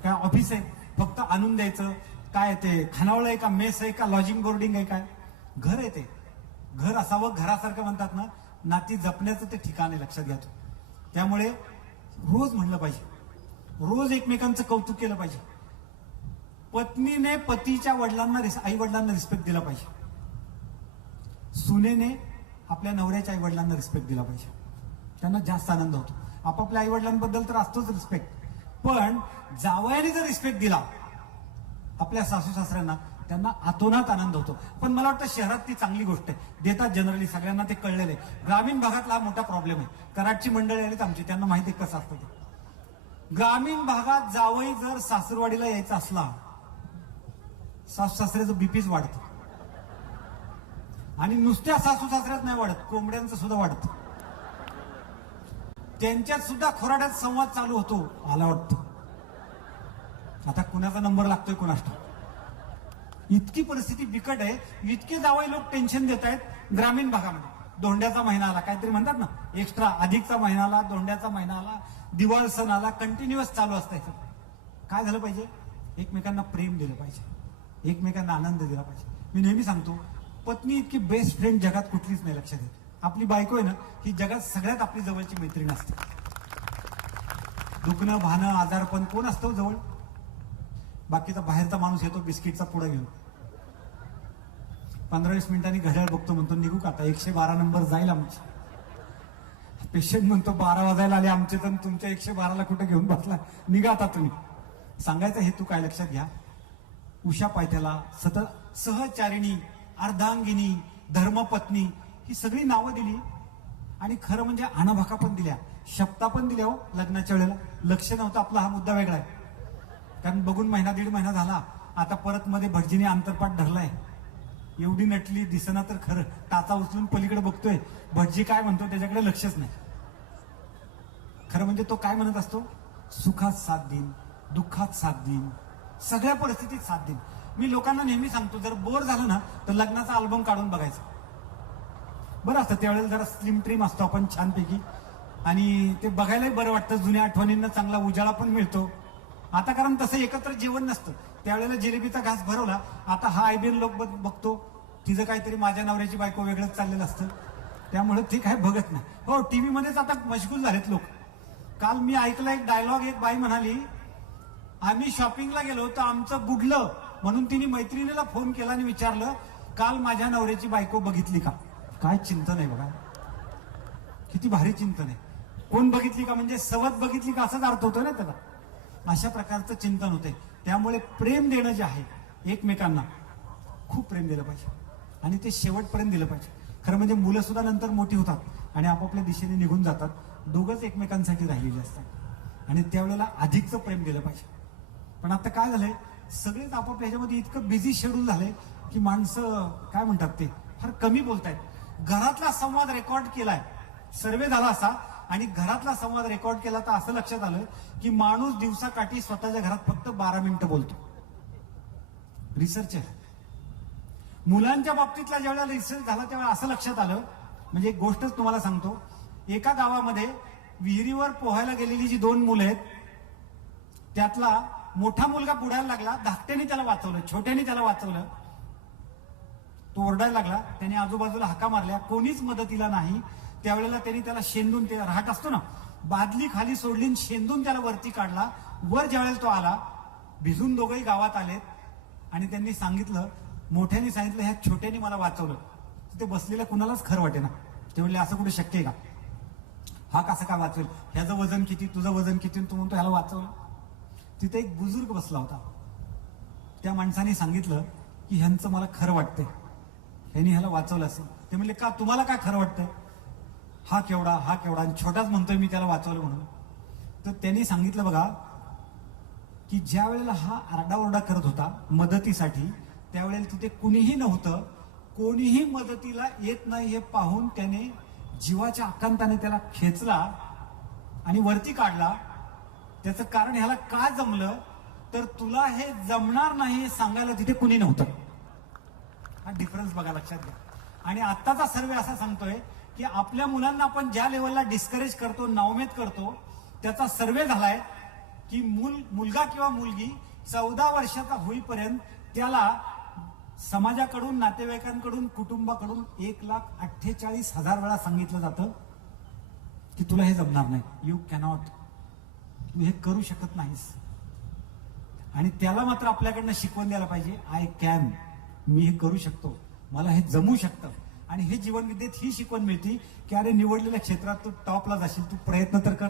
काय ऑफिस आहे? फक्त आणून द्यायचं काय? ते खानावळ आहे का? मेस आहे का? लॉजिंग बोर्डिंग आहे काय? घर आहे ते. घर असावं, घरासारखं म्हणतात ना, नाती जपण्याचं ते ठिकाण आहे, लक्षात घ्या. त्यामुळे रोज म्हणलं पाहिजे, रोज एकमेकांचं कौतुक केलं पाहिजे. पत्नीने पतीच्या वडिलांना, आई वडिलांना रिस्पेक्ट दिला पाहिजे. सुनेने आपल्या नवऱ्याच्या आई वडिलांना रिस्पेक्ट दिला पाहिजे. त्यांना जास्त आनंद होतो. आपापल्या आई वडिलांबद्दल तर असतोच रिस्पेक्ट, पण जावयाने जर रिस्पेक्ट दिला आपल्या सासू सासऱ्यांना, त्यांना आतोनात आनंद होतो. पण मला वाटतं शहरात ती चांगली गोष्ट आहे, देतात जनरली, सगळ्यांना ते कळलेलं आहे. ग्रामीण भागातला हा मोठा प्रॉब्लेम आहे. कराडची मंडळी आलीत आमची, त्यांना माहिती आहे कसं असतं ते. ग्रामीण भागात जावई जर सासरवाडीला यायचा असला, सासू सासऱ्याचं बीपीच वाढतं. आणि नुसत्या सासू सासऱ्यात नाही वाढत, कोंबड्यांचं सुद्धा वाढतं. त्यांच्यात सुद्धा खोराड्यात संवाद चालू होतो. मला वाटतं आता कुणाचा नंबर लागतोय कुणास ठाऊक. इतकी परिस्थिती बिकट आहे, इतके जावई लोक टेन्शन देत आहेत ग्रामीण भागामध्ये. धोंड्याचा महिना आला, काहीतरी म्हणतात ना, एक्स्ट्रा अधिकचा महिना आला, धोंड्याचा महिना आला, दिवाळ सण आला, कंटिन्युअस चालू असतं. काय झालं पाहिजे? एकमेकांना प्रेम दिलं पाहिजे, एकमेकांना आनंद दिला पाहिजे. मी नेहमी सांगतो, पत्नी इतकी बेस्ट फ्रेंड जगात कुठलीच नाही. लक्षात येत, आपली बायको आहे ना, ही जगात सगळ्यात आपली जवळची मैत्रीण असते. दुखणं भानं आजारपण कोण असतं जवळ? बाकीचा बाहेरचा माणूस येतो बिस्किटचा पुडा घेऊन, 15-20 मिनिटांनी घड्याळ बघतो, म्हणतो निघू का आता, 112 नंबर जाईल आमचा. पेशंट म्हणतो 12 वाजायला आले आमचे, तर तुमच्या 112ला कुठे घेऊन बसला, निघा आता तुम्ही. सांगायचा हेतू काय लक्षात घ्या. उषा पायथ्याला सतत सहचारिणी, अर्धांगिनी, धर्मपत्नी ही सगळी नावं दिली. आणि खरं म्हणजे आणाभाका पण दिल्या, शपथा पण दिल्या. हो, लग्नाच्या वेळेला लक्ष नव्हतं आपला, हा मुद्दा वेगळा आहे. कारण बघून महिना दीड महिना झाला, आता परत मध्ये भटजीने अंतरपाठ धरलाय. एवढी नटली दिसना तर खरं, टाचा उचलून पलीकडे बघतोय, भटजी काय म्हणतो त्याच्याकडे लक्षच नाही. खरं म्हणजे तो काय म्हणत असतो, सुखात साथ देईन, दुःखात साथ देईन, सगळ्या परिस्थितीत साथ देईन. मी लोकांना नेहमी सांगतो, जर बोर झालं ना तर लग्नाचा अल्बम काढून बघायचा. बरं असतं त्यावेळेला, जरा स्लिम ट्रिम असतो आपण छानपैकी, आणि ते बघायलाही बरं वाटतं. जुन्या आठवणींना चांगला उजाळा पण मिळतो. आता कारण तसं एकत्र जेवण नसतं, त्यावेळेला जिलेबीचा घास भरवला. आता हा IBN लोक बघतो, तिचं काहीतरी माझ्या नवऱ्याची बायको वेगळंच चाललेलं असतं, त्यामुळे ते काय बघत नाही. हो, टीव्ही मध्येच आता मशगूल झालेत लोक. काल मी ऐकलं एक डायलॉग, एक बाई म्हणाली, आम्ही शॉपिंगला गेलो तर आमचं बुडलं, म्हणून तिने मैत्रिणीला फोन केला आणि विचारलं, काल माझ्या नवऱ्याची बायको बघितली का? काय चिंतन आहे बघा, किती भारी चिंतन आहे. कोण बघितली का म्हणजे सवत बघितली का असाच अर्थ होतो ना त्याला. अशा प्रकारचं चिंतन होते. त्यामुळे प्रेम देणं जे आहे एकमेकांना, खूप प्रेम दिलं पाहिजे आणि ते शेवटपर्यंत दिलं पाहिजे. खरं म्हणजे मुलं सुद्धा नंतर मोठी होतात आणि आपापल्या दिशेने निघून जातात, दोघंच एकमेकांसाठी राहिलेले असतात आणि त्यावेळेला अधिकचं प्रेम दिलं पाहिजे. पण आता काय झालंय, सगळेच आपापल्या ह्याच्यामध्ये इतकं बिझी शेड्यूल झालंय की माणसं काय म्हणतात ते फार कमी बोलतायत. घरातला संवाद रेकॉर्ड केलाय, सर्वे झाला असा, आणि घरातला संवाद रेकॉर्ड केला तर असं लक्षात आलं की माणूस दिवसाकाठी स्वतःच्या घरात फक्त 12 मिनिटं बोलतो. रिसर्च आहे. मुलांच्या बाबतीतला ज्यावेळेला रिसर्च झाला त्यावेळेला असं लक्षात आलं, म्हणजे एक गोष्टच तुम्हाला सांगतो, एका गावामध्ये विहिरीवर पोहायला गेलेली जी 2 मुलं आहेत, त्यातला मोठा मुलगा बुडायला लागला, धाकट्याने त्याला वाचवलं, छोट्याने त्याला वाचवलं. तो ओरडायला लागला, त्याने आजूबाजूला हाका मारल्या, कोणीच मदतीला नाही. त्यावेळेला त्यांनी त्याला शेंदून, ते राहट असतो ना, बादली खाली सोडली, शेंदून त्याला वरती काढला. वर ज्यावेळेला तो आला, भिजून दोघंही गावात आलेत आणि त्यांनी सांगितलं, मोठ्याने सांगितलं, ह्या छोट्याने मला वाचवलं. तिथे बसलेल्या कुणालाच खरं वाटे ना. ते म्हणले, असं कुठे शक्य आहे का, हा कसं काय वाचवेल, ह्याचं वजन किती, तुझं वजन किती, तू म्हणतो ह्याला वाचवलं. तिथे एक बुजुर्ग बसला होता. त्या माणसाने सांगितलं की ह्यांचं मला खरं वाटतंय, ह्यांनी ह्याला वाचवलं असेल. ते म्हणले, का, तुम्हाला काय खरं वाटतंय, हा केवढा, हा केवढा, आणि छोटाच म्हणतोय मी त्याला वाचवलं म्हणून. तर त्यांनी सांगितलं बघा, की ज्या वेळेला हा आरडाओरडा करत होता मदतीसाठी, त्यावेळेला तिथे कुणीही नव्हतं, कोणीही मदतीला येत नाही हे पाहून त्याने जीवाच्या आकांताने त्याला खेचला आणि वरती काढला. त्याचं कारण, ह्याला का जमलं तर तुला हे जमणार नाही हे सांगायला तिथे कुणी नव्हतं. हा डिफरन्स बघा, लक्षात घ्या. आणि आत्ताचा सर्वे असा सांगतोय की आपल्या मुलांना आपण ज्या लेवलला डिस्करेज करतो, नावमेद करतो, त्याचा सर्वे झालाय की मुलगा किंवा मुलगी 14 वर्षाचा होईपर्यंत त्याला समाजाकडून, नातेवाईकांकडून, कुटुंबाकडून 1,48,000 वेळा सांगितलं जातं की तुला हे जमणार नाही, यू कॅनॉट, तू हे करू शकत नाहीस. आणि त्याला मात्र आपल्याकडनं शिकवण द्यायला पाहिजे, आय कॅन, मी हे करू शकतो, मला हे जमू शकतं. आणि हे जीवनविद्येत ही शिकवण मिळते की अरे, निवडलेल्या क्षेत्रात तू टॉपला जाशील, तू प्रयत्न तर कर.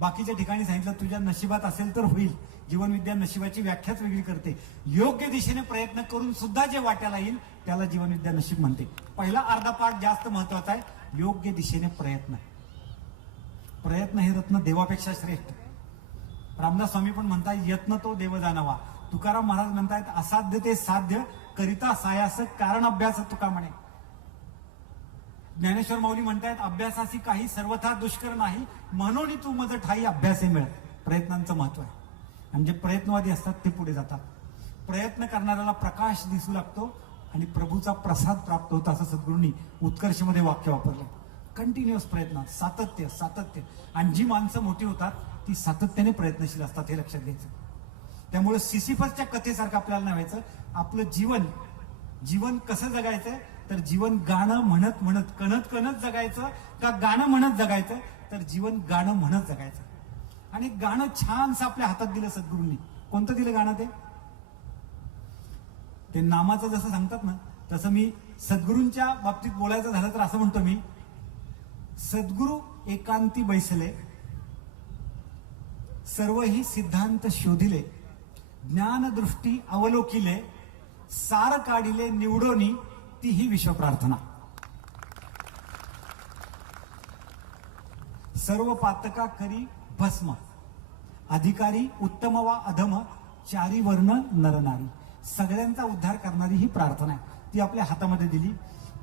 बाकीच्या ठिकाणी सांगितलं तुझ्या नशिबात असेल तर होईल. जीवनविद्या नशिबाची व्याख्याच वेगळी करते. योग्य दिशेने प्रयत्न करून सुद्धा जे वाट्याला येईल त्याला जीवनविद्या नशीब म्हणते. पहिला अर्धा पाठ जास्त महत्वाचा आहे, योग्य दिशेने प्रयत्न. प्रयत्न हे रत्न देवापेक्षा श्रेष्ठ. रामदास स्वामी पण म्हणतात, यत्न तो देव जाणावा. तुकाराम महाराज म्हणतात, असाध्य ते साध्य करिता सायास कारण अभ्यास तुका म्हणे. ज्ञानेश्वर माऊली म्हणतायत, अभ्यासाची काही सर्वथा दुष्कर नाही, म्हणून तू मज ठाई अभ्यासे मिळत. प्रयत्नांचं महत्व आहे आणि जे प्रयत्नवादी असतात ते पुढे जातात. प्रयत्न करणाऱ्याला प्रकाश दिसू लागतो आणि प्रभूचा प्रसाद प्राप्त होतो, असं सद्गुरूंनी उत्कर्षमध्ये वाक्य वापरलं. कंटिन्युअस प्रयत्न, सातत्य सातत्य. आणि जी माणसं मोठी होतात ती सातत्याने प्रयत्नशील असतात, हे लक्षात घ्यायचं. त्यामुळे सिसिफसच्या कथेसारखं आपल्याला नाही व्हायचं. आपलं जीवन कसं जगायचंय, तर जीवन गाणं म्हणत म्हणत कणत कणत जगायचं का गाणं म्हणत जगायचं, तर जीवन गाणं म्हणत जगायचं. आणि गाणं छानसं आपल्या हातात दिलं सद्गुरूंनी. कोणतं दिलं गाणं? ते नामाचं जसं सांगतात ना, तसं मी सद्गुरूंच्या बाबतीत बोलायचं झालं तर असं म्हणतो मी, सद्गुरू एकांती बैसले, सर्व ही सिद्धांत शोधिले, ज्ञानदृष्टी अवलोकिले, सार काढिले निवडोनी, ती ही विश्व प्रार्थना. सर्व पातका करी भस्म, अधिकारी उत्तम वा अधम, चारी वर्ण नरनारी. सगळ्यांचा उद्धार करणारी ही प्रार्थना आहे, ती आपल्या हातामध्ये दिली.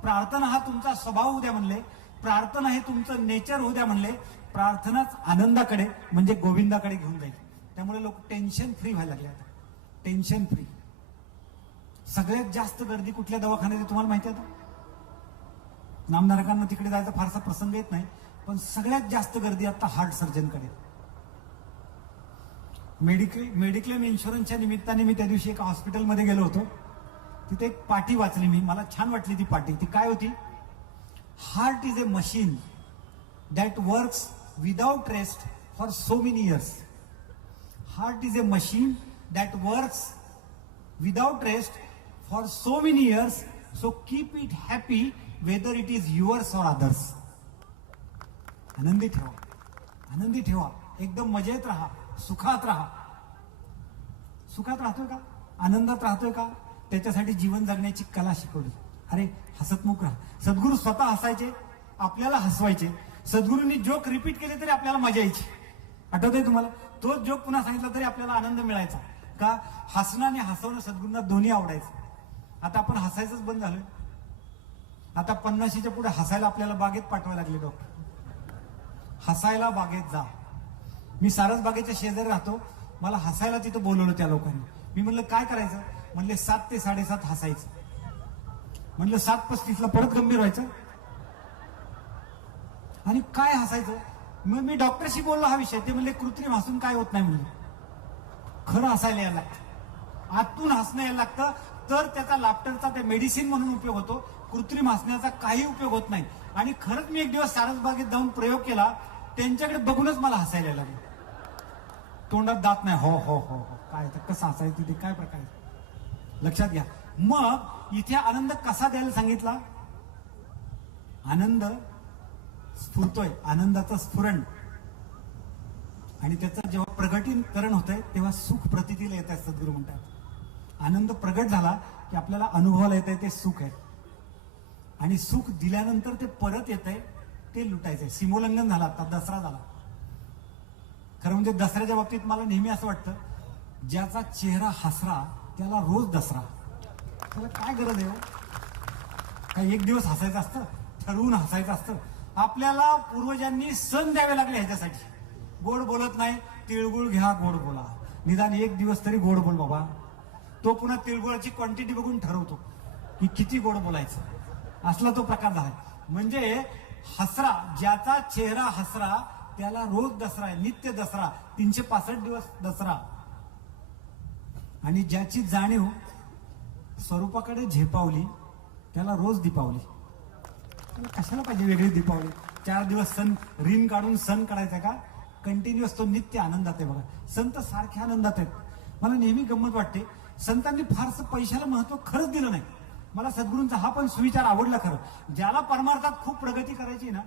प्रार्थना हा तुमचा स्वभाव होऊ द्या म्हणले, प्रार्थना हे तुमचं नेचर होऊ द्या म्हणले. प्रार्थनाच आनंदाकडे म्हणजे गोविंदाकडे घेऊन जाईल. त्यामुळे लोक टेन्शन फ्री व्हायला लागले आता, टेन्शन फ्री. सगळ्यात जास्त गर्दी कुठल्या दवाखान्यात तुम्हाला माहिती आहे? नामधारकांना तिकडे जायचा फारसा प्रसंग येत नाही, पण सगळ्यात जास्त गर्दी आता हार्ट सर्जनकडे. मेडिक्लेम इन्शुरन्सच्या निमित्ताने मी त्या दिवशी एका हॉस्पिटलमध्ये गेलो होतो. तिथे एक पाटी वाचली मी, मला छान वाटली ती पाटी. ती काय होती? Heart is a machine that works without rest for so many years. Heart is a machine that works without rest for so many years, so keep it happy whether it is yours or others. आनंदी ठेवा, आनंदी ठेवा, एकदम मजेत राहा, सुखात राहा. सुखात राहतोय का? आनंदात राहतोय का? त्याच्यासाठी जीवन जगण्याची कला शिकवली. अरे हसतमुख राहा. सद्गुरू स्वतः हसायचे, आपल्याला हसवायचे. सद्गुरूंनी जोक रिपीट केले तरी आपल्याला मजा यायची. आठवतंय तुम्हाला? तोच जोक पुन्हा सांगितला तरी आपल्याला आनंद मिळायचा. का? हसणं आणि हसवणं सद्गुरूंना दोन्ही आवडायचं. आता आपण हसायचंच बंद झालं. आता 50च्या पुढे हसायला आपल्याला बागेत पाठवायला लागले डॉक्टर. हसायला बागेत जा. मी सारस बागेच्या शेजारी राहतो, मला हसायला तिथं बोलवलं त्या लोकांनी. मी म्हणलं काय करायचं? म्हणले 7 ते 7:30 हसायचं. म्हणलं 7:35 परत गंभीर व्हायचं. आणि काय हसायचं? मग मी डॉक्टरशी बोललो हा विषय. ते म्हणले कृत्रिम हसून काय होत नाही म्हणले, खरं हसायला यायला लागतं, आतून हसणं यायला लागतं, तर त्याचा लाफ्टरचा ते मेडिसिन म्हणून उपयोग होतो. कृत्रिम हसण्याचा काही उपयोग होत नाही. आणि खरंच मी एक दिवस सारसबागेत जाऊन प्रयोग केला, त्यांच्याकडे बघूनच मला हसायला यायला लागलं. तोंडात दात नाही. हो हो हो हो, काय कसं हसायचं तिथे, काय प्रकार. लक्षात घ्या. मग इथे आनंद कसा द्यायला सांगितला? आनंद स्फुरतोय, आनंदाचं स्फुरण, आणि त्याचं जेव्हा प्रगटीकरण होतंय तेव्हा सुख प्रतीतीला येत आहे. सद्गुरू म्हणतात आनंद प्रगट झाला की आपल्याला अनुभवाला येत आहे ते सुख आहे. आणि सुख दिल्यानंतर ते परत येत आहे, ते लुटायचंय. सीमोल्लंघन झाला, आता दसरा झाला. खरं म्हणजे दसऱ्याच्या बाबतीत मला नेहमी असं वाटतं, ज्याचा चेहरा हसरा त्याला रोज दसरा. त्याला काय गरज आहे? काही एक दिवस हसायचं असतं, ठरवून हसायचं असतं. आपल्याला पूर्वजांनी सण द्यावे लागले ह्याच्यासाठी. गोड बोलत नाही, तिळगुळ घ्या, गोड बोला. निदान एक दिवस तरी गोड बोल बाबा. तो पुन्हा तिळगुळाची क्वांटिटी बघून ठरवतो की किती गोड बोलायचं. असला तो प्रकार झाला. म्हणजे हसरा, ज्याचा चेहरा हसरा त्याला रोज दसरा आहे, नित्य दसरा, 365 दिवस दसरा. आणि ज्याची जाणीव स्वरूपाकडे झेपावली त्याला रोज दीपावली. कशाला पाहिजे वेगळी दीपावली? 4 दिवस सण रीन काढून सण काढायचा का? कंटिन्युअस तो नित्य आनंदात आहे. बघा संत सारखे आनंदात आहेत. मला नेहमी गंमत वाटते, संतांनी फारसं पैशाला महत्व खरंच दिलं नाही. मला सद्गुरूंचा हा पण सुविचार आवडला. खरं ज्याला परमार्थात खूप प्रगती करायची ना,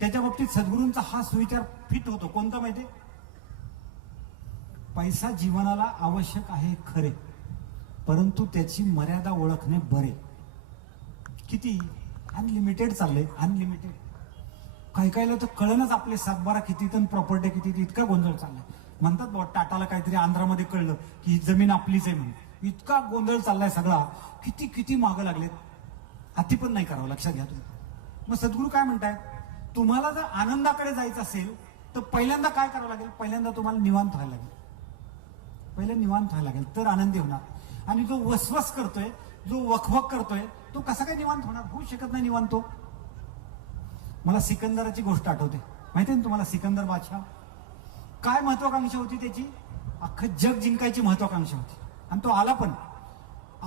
त्याच्या बाबतीत सद्गुरूंचा हा सुविचार फिट होतो. कोणता माहितीये? पैसा जीवनाला आवश्यक आहे खरे, परंतु त्याची मर्यादा ओळखणे बरे. किती अनलिमिटेड चाललंय, अनलिमिटेड. काही काहीला तर कळणच आपले 7-12 किती तर प्रॉपर्टी किती, इतका गोंधळ चाललाय. म्हणतात बाबा टाटाला काहीतरी आंध्रामध्ये कळलं की ही जमीन आपलीच आहे म्हणून. इतका गोंधळ चाललाय सगळा, किती किती मागं लागलेत. अति पण नाही करावं, लक्षात घ्या तुम्ही. मग सद्गुरू काय म्हणतायत? तुम्हाला जर आनंदाकडे जायचं असेल तर पहिल्यांदा काय करावं लागेल? पहिल्यांदा तुम्हाला निवांत व्हायला लागेल. पहिलं निवांत व्हायला लागेल तर आनंदी होणार. आणि जो वसवस करतोय, जो वखवक करतोय, तो कसा काय निवांत होणार? होऊ शकत नाही निवांत तो. मला सिकंदराची गोष्ट आठवते. माहिती ना तुम्हाला सिकंदर बादशाह? काय महत्वाकांक्षा होती त्याची? अख्खं जग जिंकायची महत्वाकांक्षा होती. आणि तो आला पण.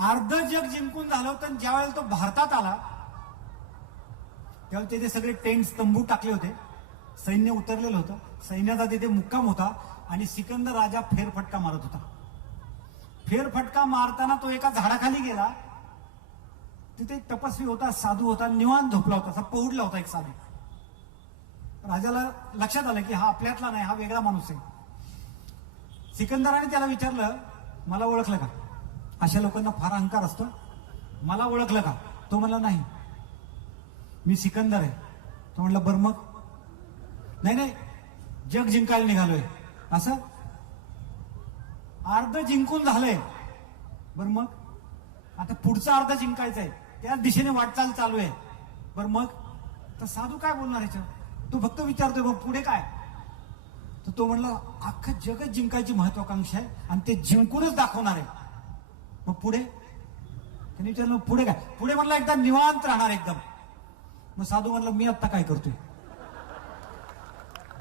अर्ध जग जिंकून झालं होतं. ज्या वेळेला तो भारतात आला त्यावेळेला तिथे सगळे टेंट तंबू टाकले होते, सैन्य उतरलेलं होतं, सैन्याचा तिथे मुक्काम होता आणि सिकंदर राजा फेरफटका मारत होता. फेरफटका मारताना तो एका झाडाखाली गेला. तिथे एक तपस्वी होता, साधू होता, निवांत झोपला होता, असा पौडला होता एक साधू. राजाला लक्षात आलं की हा आपल्यातला नाही, हा वेगळा माणूस आहे. सिकंदराने त्याला विचारलं, मला ओळखलं का? अशा लोकांना फार अहंकार असतो. मला ओळखलं का? तो म्हणला नाही, मी सिकंदर आहे. तो म्हणला बरं मग? नाही नाही, जग जिंकायला निघालोय. असं? अर्ध जिंकून झालंय. बरं मग? आता पुढचा अर्ध जिंकायचा आहे, त्याच दिशेने वाटचाल चालू आहे. बरं मग? तर साधू काय बोलणार याच्यावर? तो फक्त विचारतोय मग पुढे काय? तर तो म्हणला अख्खं जगत जिंकायची महत्वाकांक्षा आहे आणि ते जिंकूनच दाखवणार आहे. मग पुढे? त्याने विचारलं पुढे काय? पुढे म्हणला एकदा निवांत राहणार एकदम. मग साधू म्हणला मी आता काय करतोय?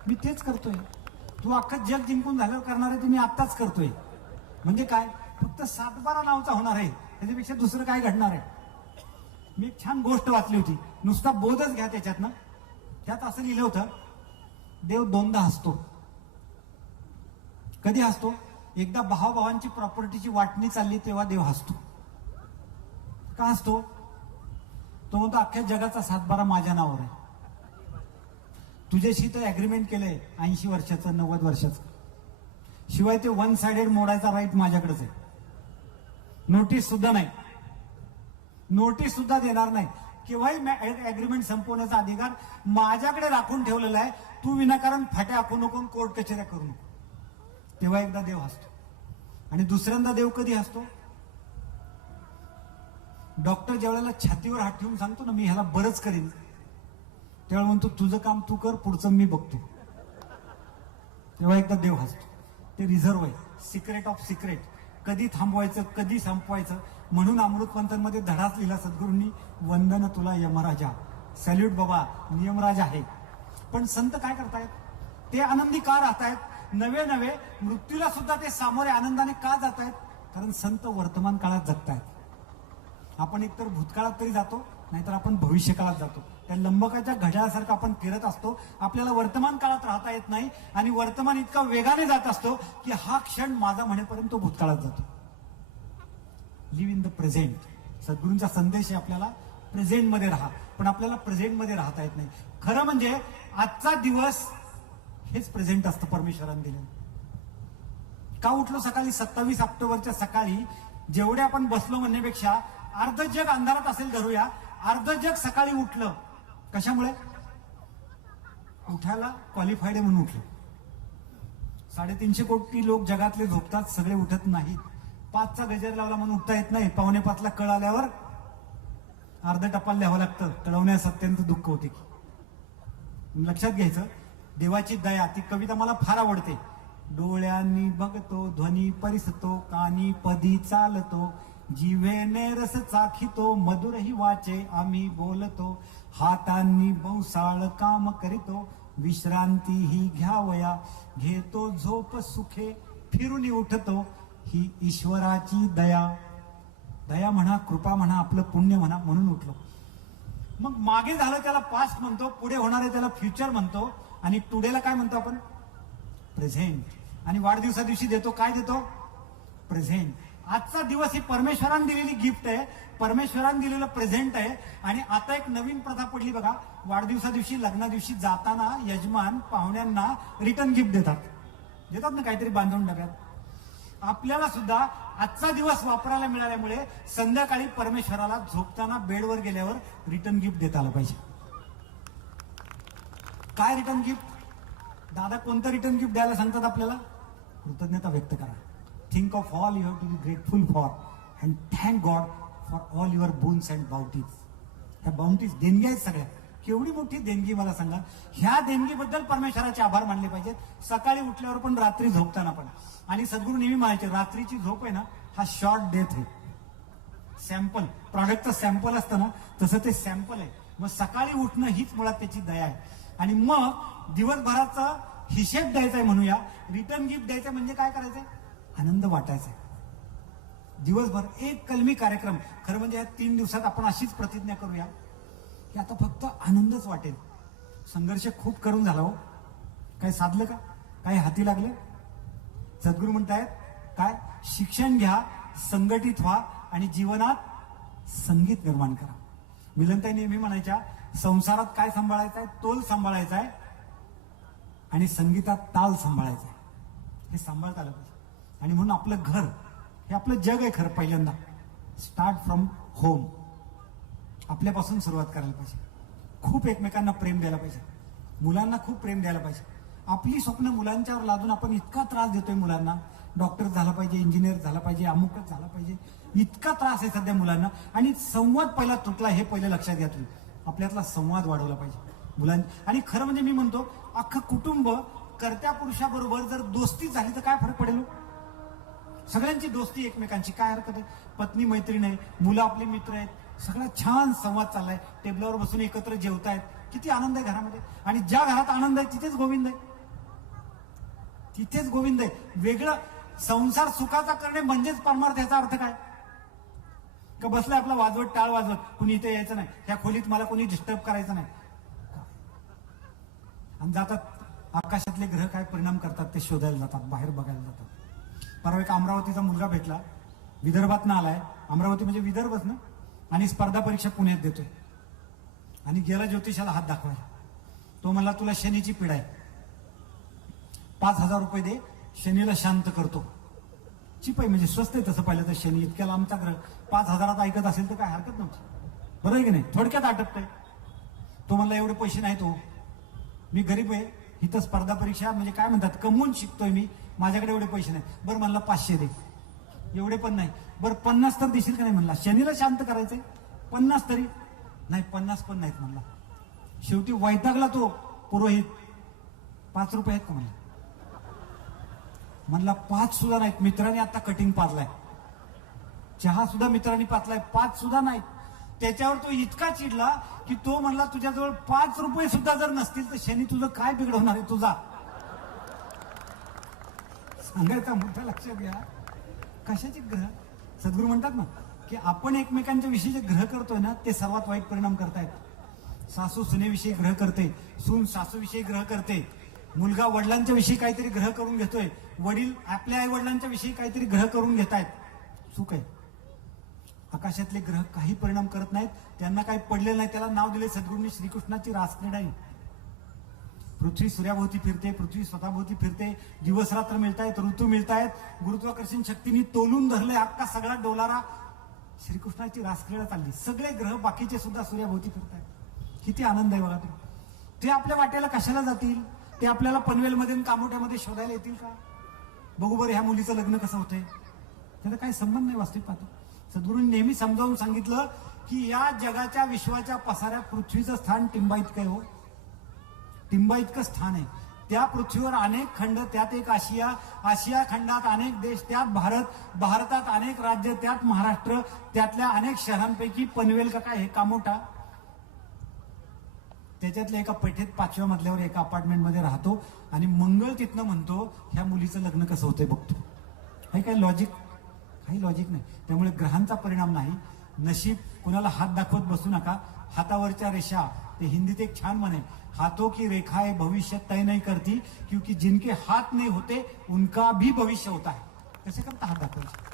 मी तेच करतोय. तू अख्खं जग जिंकून झाल्यावर करणार आहे, तुम्ही आत्ताच करतोय. म्हणजे काय? फक्त सातबारा नावचा होणार आहे, त्याच्यापेक्षा दुसरं काय घडणार आहे? मी एक छान गोष्ट वाचली होती, नुसता बोधच घ्या त्याच्यातनं. त्यात असं लिहिलं होतं, देव दोनदा हसतो. कधी हसतो? एकदा भावाभावांची प्रॉपर्टीची वाटणी चालली तेव्हा देव हसतो. का हसतो? तो म्हणतो अख्ख्या जगाचा सातबारा माझ्या नावावर आहे. तुझ्याशी तर अग्रीमेंट केलंय 80 वर्षाचं, 90 वर्षाचं. शिवाय ते वन साइडेड मोडायचा राईट माझ्याकडेच आहे. नोटीस सुद्धा नाही, नोटीस सुद्धा देणार नाही. केव्हाही अग्रीमेंट संपवण्याचा अधिकार माझ्याकडे राखून ठेवलेला आहे. तू विनाकारण फाट्या आखू नको, कोर्ट कचेऱ्या करू नको. तेव्हा एकदा देव हसतो. आणि दुसऱ्यांदा देव कधी हसतो? डॉक्टर ज्या वेळेला छातीवर हात ठेवून सांगतो ना मी ह्याला बरंच करीन, त्यावेळेला म्हणतो तुझं काम तू कर, पुढचं मी बघतो. तेव्हा एकदा देव हसतो. ते रिझर्व आहे, सिक्रेट ऑफ सिक्रेट. कधी थांबवायचं, कधी संपवायचं. म्हणून अमृतपंथांमध्ये धडाच लिहिला सद्गुरूंनी, वंदन तुला यमराजा. सॅल्यूट बाबा, नियमराज आहे. पण संत काय करतायत? ते आनंदी का राहतायत? नवे नवे मृत्यूला सुद्धा ते सामोरे आनंदाने का जात आहेत? कारण संत वर्तमान काळात जगतायत. आपण एकतर भूतकाळात तरी जातो, नाहीतर आपण भविष्य काळात जातो. त्या लंबकाच्या घड्याळासारखं आपण फिरत असतो. आपल्याला वर्तमान काळात राहता येत नाही आणि वर्तमान इतका वेगाने जात असतो की हा क्षण माझा म्हणेपर्यंत तो भूतकाळात जातो. Live in the present. सद्गुरूंचा संदेश आहे आपल्याला प्रेझेंटमध्ये राहा. पण आपल्याला प्रेझेंटमध्ये राहता येत नाही. खरं म्हणजे आजचा दिवस हेच प्रेझेंट असतं परमेश्वराने दिलं. का उठलो सकाळी 27 ऑक्टोबरच्या सकाळी? जेवढे आपण बसलो म्हणण्यापेक्षा अर्ध जग अंधारात असेल धरूया, अर्ध जग सकाळी उठलं. कशामुळे? उठायला क्वालिफाईड आहे म्हणून उठलं. 350 कोटी लोक जगातले झोपतात, सगळे उठत नाहीत. 5चा गजर लावला म्हणून उठता येत नाही. 5:45ला कळ आल्यावर अर्ध टपाल लिहावं लागतं. कळवण्यास अत्यंत दुःख होते. लक्षात घ्यायचं, देवाची दया. ती कविता मला फार आवडते. डोळ्यांनी बघतो, ध्वनी परिसतो, कानी पदी चालतो, जीवेने रस चाखितो, मधुरही वाचे आम्ही बोलतो, हातांनी बौसाळ काम करीतो, विश्रांतीही घ्यावया, घेतो झोप सुखे, फिरून उठतो, ही ईश्वराची दया. दया म्हणा, कृपा म्हणा, आपलं पुण्य म्हणा, म्हणून उठलो. मग मागे झालं त्याला पास्ट म्हणतो, पुढे होणार आहे त्याला फ्युचर म्हणतो, आणि टुडेला काय म्हणतो आपण? प्रेझेंट. आणि वाढदिवसा दिवशी देतो काय? देतो प्रेझेंट. आजचा दिवस ही परमेश्वराने दिलेली गिफ्ट आहे, परमेश्वराने दिलेलं प्रेझेंट आहे. आणि आता एक नवीन प्रथा पडली बघा, वाढदिवसा दिवशी, लग्ना दिवशी जाताना यजमान पाहुण्यांना रिटर्न गिफ्ट देतात ना काहीतरी बांधून डब्यात. आपल्याला सुद्धा आजचा दिवस वापरायला मिळाल्यामुळे संध्याकाळी परमेश्वराला झोपताना बेडवर गेल्यावर रिटर्न गिफ्ट देता आलं पाहिजे. काय रिटर्न गिफ्ट? दादा कोणतं रिटर्न गिफ्ट द्यायला सांगतात आपल्याला? कृतज्ञता व्यक्त करा. Think of all you have to be grateful for and thank God for all your boons and bounties. ह्या बाउंटीज देणगी आहेत सगळ्या. केवढी मोठी देणगी मला सांगा. ह्या देणगीबद्दल परमेश्वराचे आभार मानले पाहिजेत. सकाळी उठल्यावर पण, रात्री झोपताना पण. आणि सद्गुरू नेहमी म्हणायचे, रात्रीची झोप आहे ना हा शॉर्ट डेथ आहे. सॅम्पल प्रॉडक्टचं सॅम्पल असतं ना, तसं ते सॅम्पल आहे. मग सकाळी उठणं हीच मुळात त्याची दया आहे. आणि मग दिवसभराचा हिशेब द्यायचा आहे, म्हणूया रिटर्न गिफ्ट द्यायचं. म्हणजे काय करायचंय? आनंद वाटायचा आहे. दिवसभर एक कलमी कार्यक्रम. खरं म्हणजे या 3 दिवसात आपण अशीच प्रतिज्ञा करूया की आता फक्त आनंदच वाटेल. संघर्ष खूप करून झाला हो. काय साधलं का? काही हाती लागलं? सद्गुरू म्हणतायत काय? शिक्षण घ्या, संघटित व्हा आणि जीवनात संगीत निर्माण करा. मिलनताई नेहमी म्हणायच्या, संसारात काय सांभाळायचं आहे? तोल सांभाळायचा आहे आणि संगीतात ताल सांभाळायचा आहे. हे सांभाळता आलं पाहिजे. आणि म्हणून आपलं घर हे आपलं जग आहे. खरं पहिल्यांदा स्टार्ट फ्रॉम होम. आपल्यापासून सुरुवात करायला पाहिजे. खूप एकमेकांना प्रेम द्यायला पाहिजे. मुलांना खूप प्रेम द्यायला पाहिजे. आपली स्वप्न मुलांच्यावर लादून आपण इतका त्रास देतोय मुलांना. डॉक्टर झाला पाहिजे, इंजिनियर झाला पाहिजे, अमुकच झाला पाहिजे, इतका त्रास आहे सध्या मुलांना. आणि संवाद पहिला तुटला, हे पहिलं लक्षात घ्या तुम्ही. आपल्यातला संवाद वाढवला पाहिजे मुलांनी. आणि खरं म्हणजे मी म्हणतो, अख्खं कुटुंब कर्त्या पुरुषाबरोबर जर दोस्ती झाली तर काय फरक पडेल? सगळ्यांची दोस्ती एकमेकांची, काय हरकत आहे? पत्नी मैत्रीण आहे, मुलं आपले मित्र आहेत, सगळा छान संवाद चाललाय. टेबलावर बसून एकत्र जेवतायत, किती आनंद आहे घरामध्ये. आणि ज्या घरात आनंद आहे तिथेच गोविंद आहे. तिथेच गोविंद आहे. वेगळं संसार सुखाचा करणे म्हणजेच परमार्थ. याचा अर्थ काय? का बसलाय आपला वाजवत, टाळ वाजवत, कुणी इथे यायचं नाही, ह्या खोलीत मला कोणी डिस्टर्ब करायचं नाही. आणि जातात आकाशातले ग्रह काय परिणाम करतात ते शोधायला जातात, बाहेर बघायला जातात. परवा एक अमरावतीचा मुलगा भेटला, विदर्भात ना आलाय. अमरावती म्हणजे विदर्भच ना. आणि स्पर्धा परीक्षा पुण्यात देतोय. आणि गेला ज्योतिषाला हात दाखवायला. तो म्हणला, तुला शनीची पीडा आहे, 5,000 रुपये दे, शनीला शांत करतो. चिप आहे म्हणजे स्वस्त आहे तसं पाहिलं तर. शनी इतक्या लांबचा ग्रह 5,000 ऐकत असेल तर काय हरकत नव्हती, बरोबर आहे की नाही? थोडक्यात आटपतंय. तो म्हणला, एवढे पैसे नाहीत हो, मी गरीब आहे, इथं स्पर्धा परीक्षा म्हणजे काय म्हणतात कमवून शिकतोय मी, माझ्याकडे एवढे पैसे नाही. बरं म्हणला 500 दे. एवढे पण नाही. बरं 50 तर देशील का नाही म्हणला. शनीला शांत करायचंय, 50 तरी नाही. 50 पण नाहीत म्हणला. शेवटी वैतागला तो पुरोहित. 5 रुपये आहेत का म्हणला. म्हणला 5 सुद्धा नाहीत. मित्रांनी आता कटिंग पाजलाय, चहा सुद्धा मित्रांनी पाजलाय, 5 सुद्धा नाहीत. त्याच्यावर तो इतका चिडला की तो म्हणला, तुझ्याजवळ 5 रुपये सुद्धा जर नसतील तर शनी तुझं काय बिघडवणार आहे तुझा? सांगायचा मोठा लक्षात घ्या. कशाचे ग्रह? सद्गुरू म्हणतात ना की आपण एकमेकांच्या विषयी जे ग्रह करतोय ना ते सर्वात वाईट परिणाम करतायत. सासू सुनेविषयी ग्रह करते, सून सासूविषयी ग्रह करते, मुलगा वडिलांच्या विषयी काहीतरी ग्रह करून घेतोय, वडील आपल्या आई वडिलांच्या विषयी काहीतरी ग्रह करून घेतायत. चूक आहे. आकाशातले ग्रह काही परिणाम करत नाहीत. त्यांना काही पडलेलं नाही. त्याला नाव दिले सद्गुरूंनी श्रीकृष्णाची रासक्रीडा आहे. पृथ्वी सूर्याभोवती फिरते, पृथ्वी स्वतःभोवती फिरते, दिवस रात्र मिळतायत, ऋतू मिळतायत, गुरुत्वाकर्षण शक्तीने तोलून धरले अख्खा सगळा डोलारा. श्रीकृष्णाची रासक्रीडा चालली. सगळे ग्रह बाकीचे सुद्धा सूर्याभोवती फिरतायत. किती आनंद आहे बघा तुम्ही. ते आपल्या वाट्याला कशाला जातील? ते आपल्याला पनवेलमध्ये आणि कामोठ्यामध्ये शोधायला येतील का? बघू बरं ह्या मुलीचं लग्न कसं होतंय, त्याला काही संबंध नाही. वास्तविक पाहतो सद्गुरूंनी नेहमी समजावून सांगितलं की या जगाच्या विश्वाच्या पसाऱ्यात पृथ्वीचं स्थान टिंबा इतकं आहे हो. टिंबा इतकं स्थान आहे. त्या पृथ्वीवर अनेक खंड, त्यात एक आशिया, आशिया खंडात अनेक देश, त्यात भारत, भारतात अनेक राज्य, त्यात महाराष्ट्र, त्यातल्या अनेक शहरांपैकी पनवेल का काय हे कामोठा. त्याच्यातल्या एका पेठेत 5व्या मजल्यावर एका अपार्टमेंटमध्ये राहतो आणि मंगळ तिथनं म्हणतो ह्या मुलीचं लग्न कसं होतंय बघतो. हे काय लॉजिक? काही लॉजिक नाही. त्यामुळे ग्रहांचा परिणाम नाही. नशीब कुणाला हात दाखवत बसू नका. हातावरच्या रेषा, ते हिंदीत एक छान म्हणे, हाथों की रेखाएं भविष्य तय नहीं करती क्योंकि जिनके हाथ नहीं होते उनका भी भविष्य होता है. कसे करता हात दाखवायचे?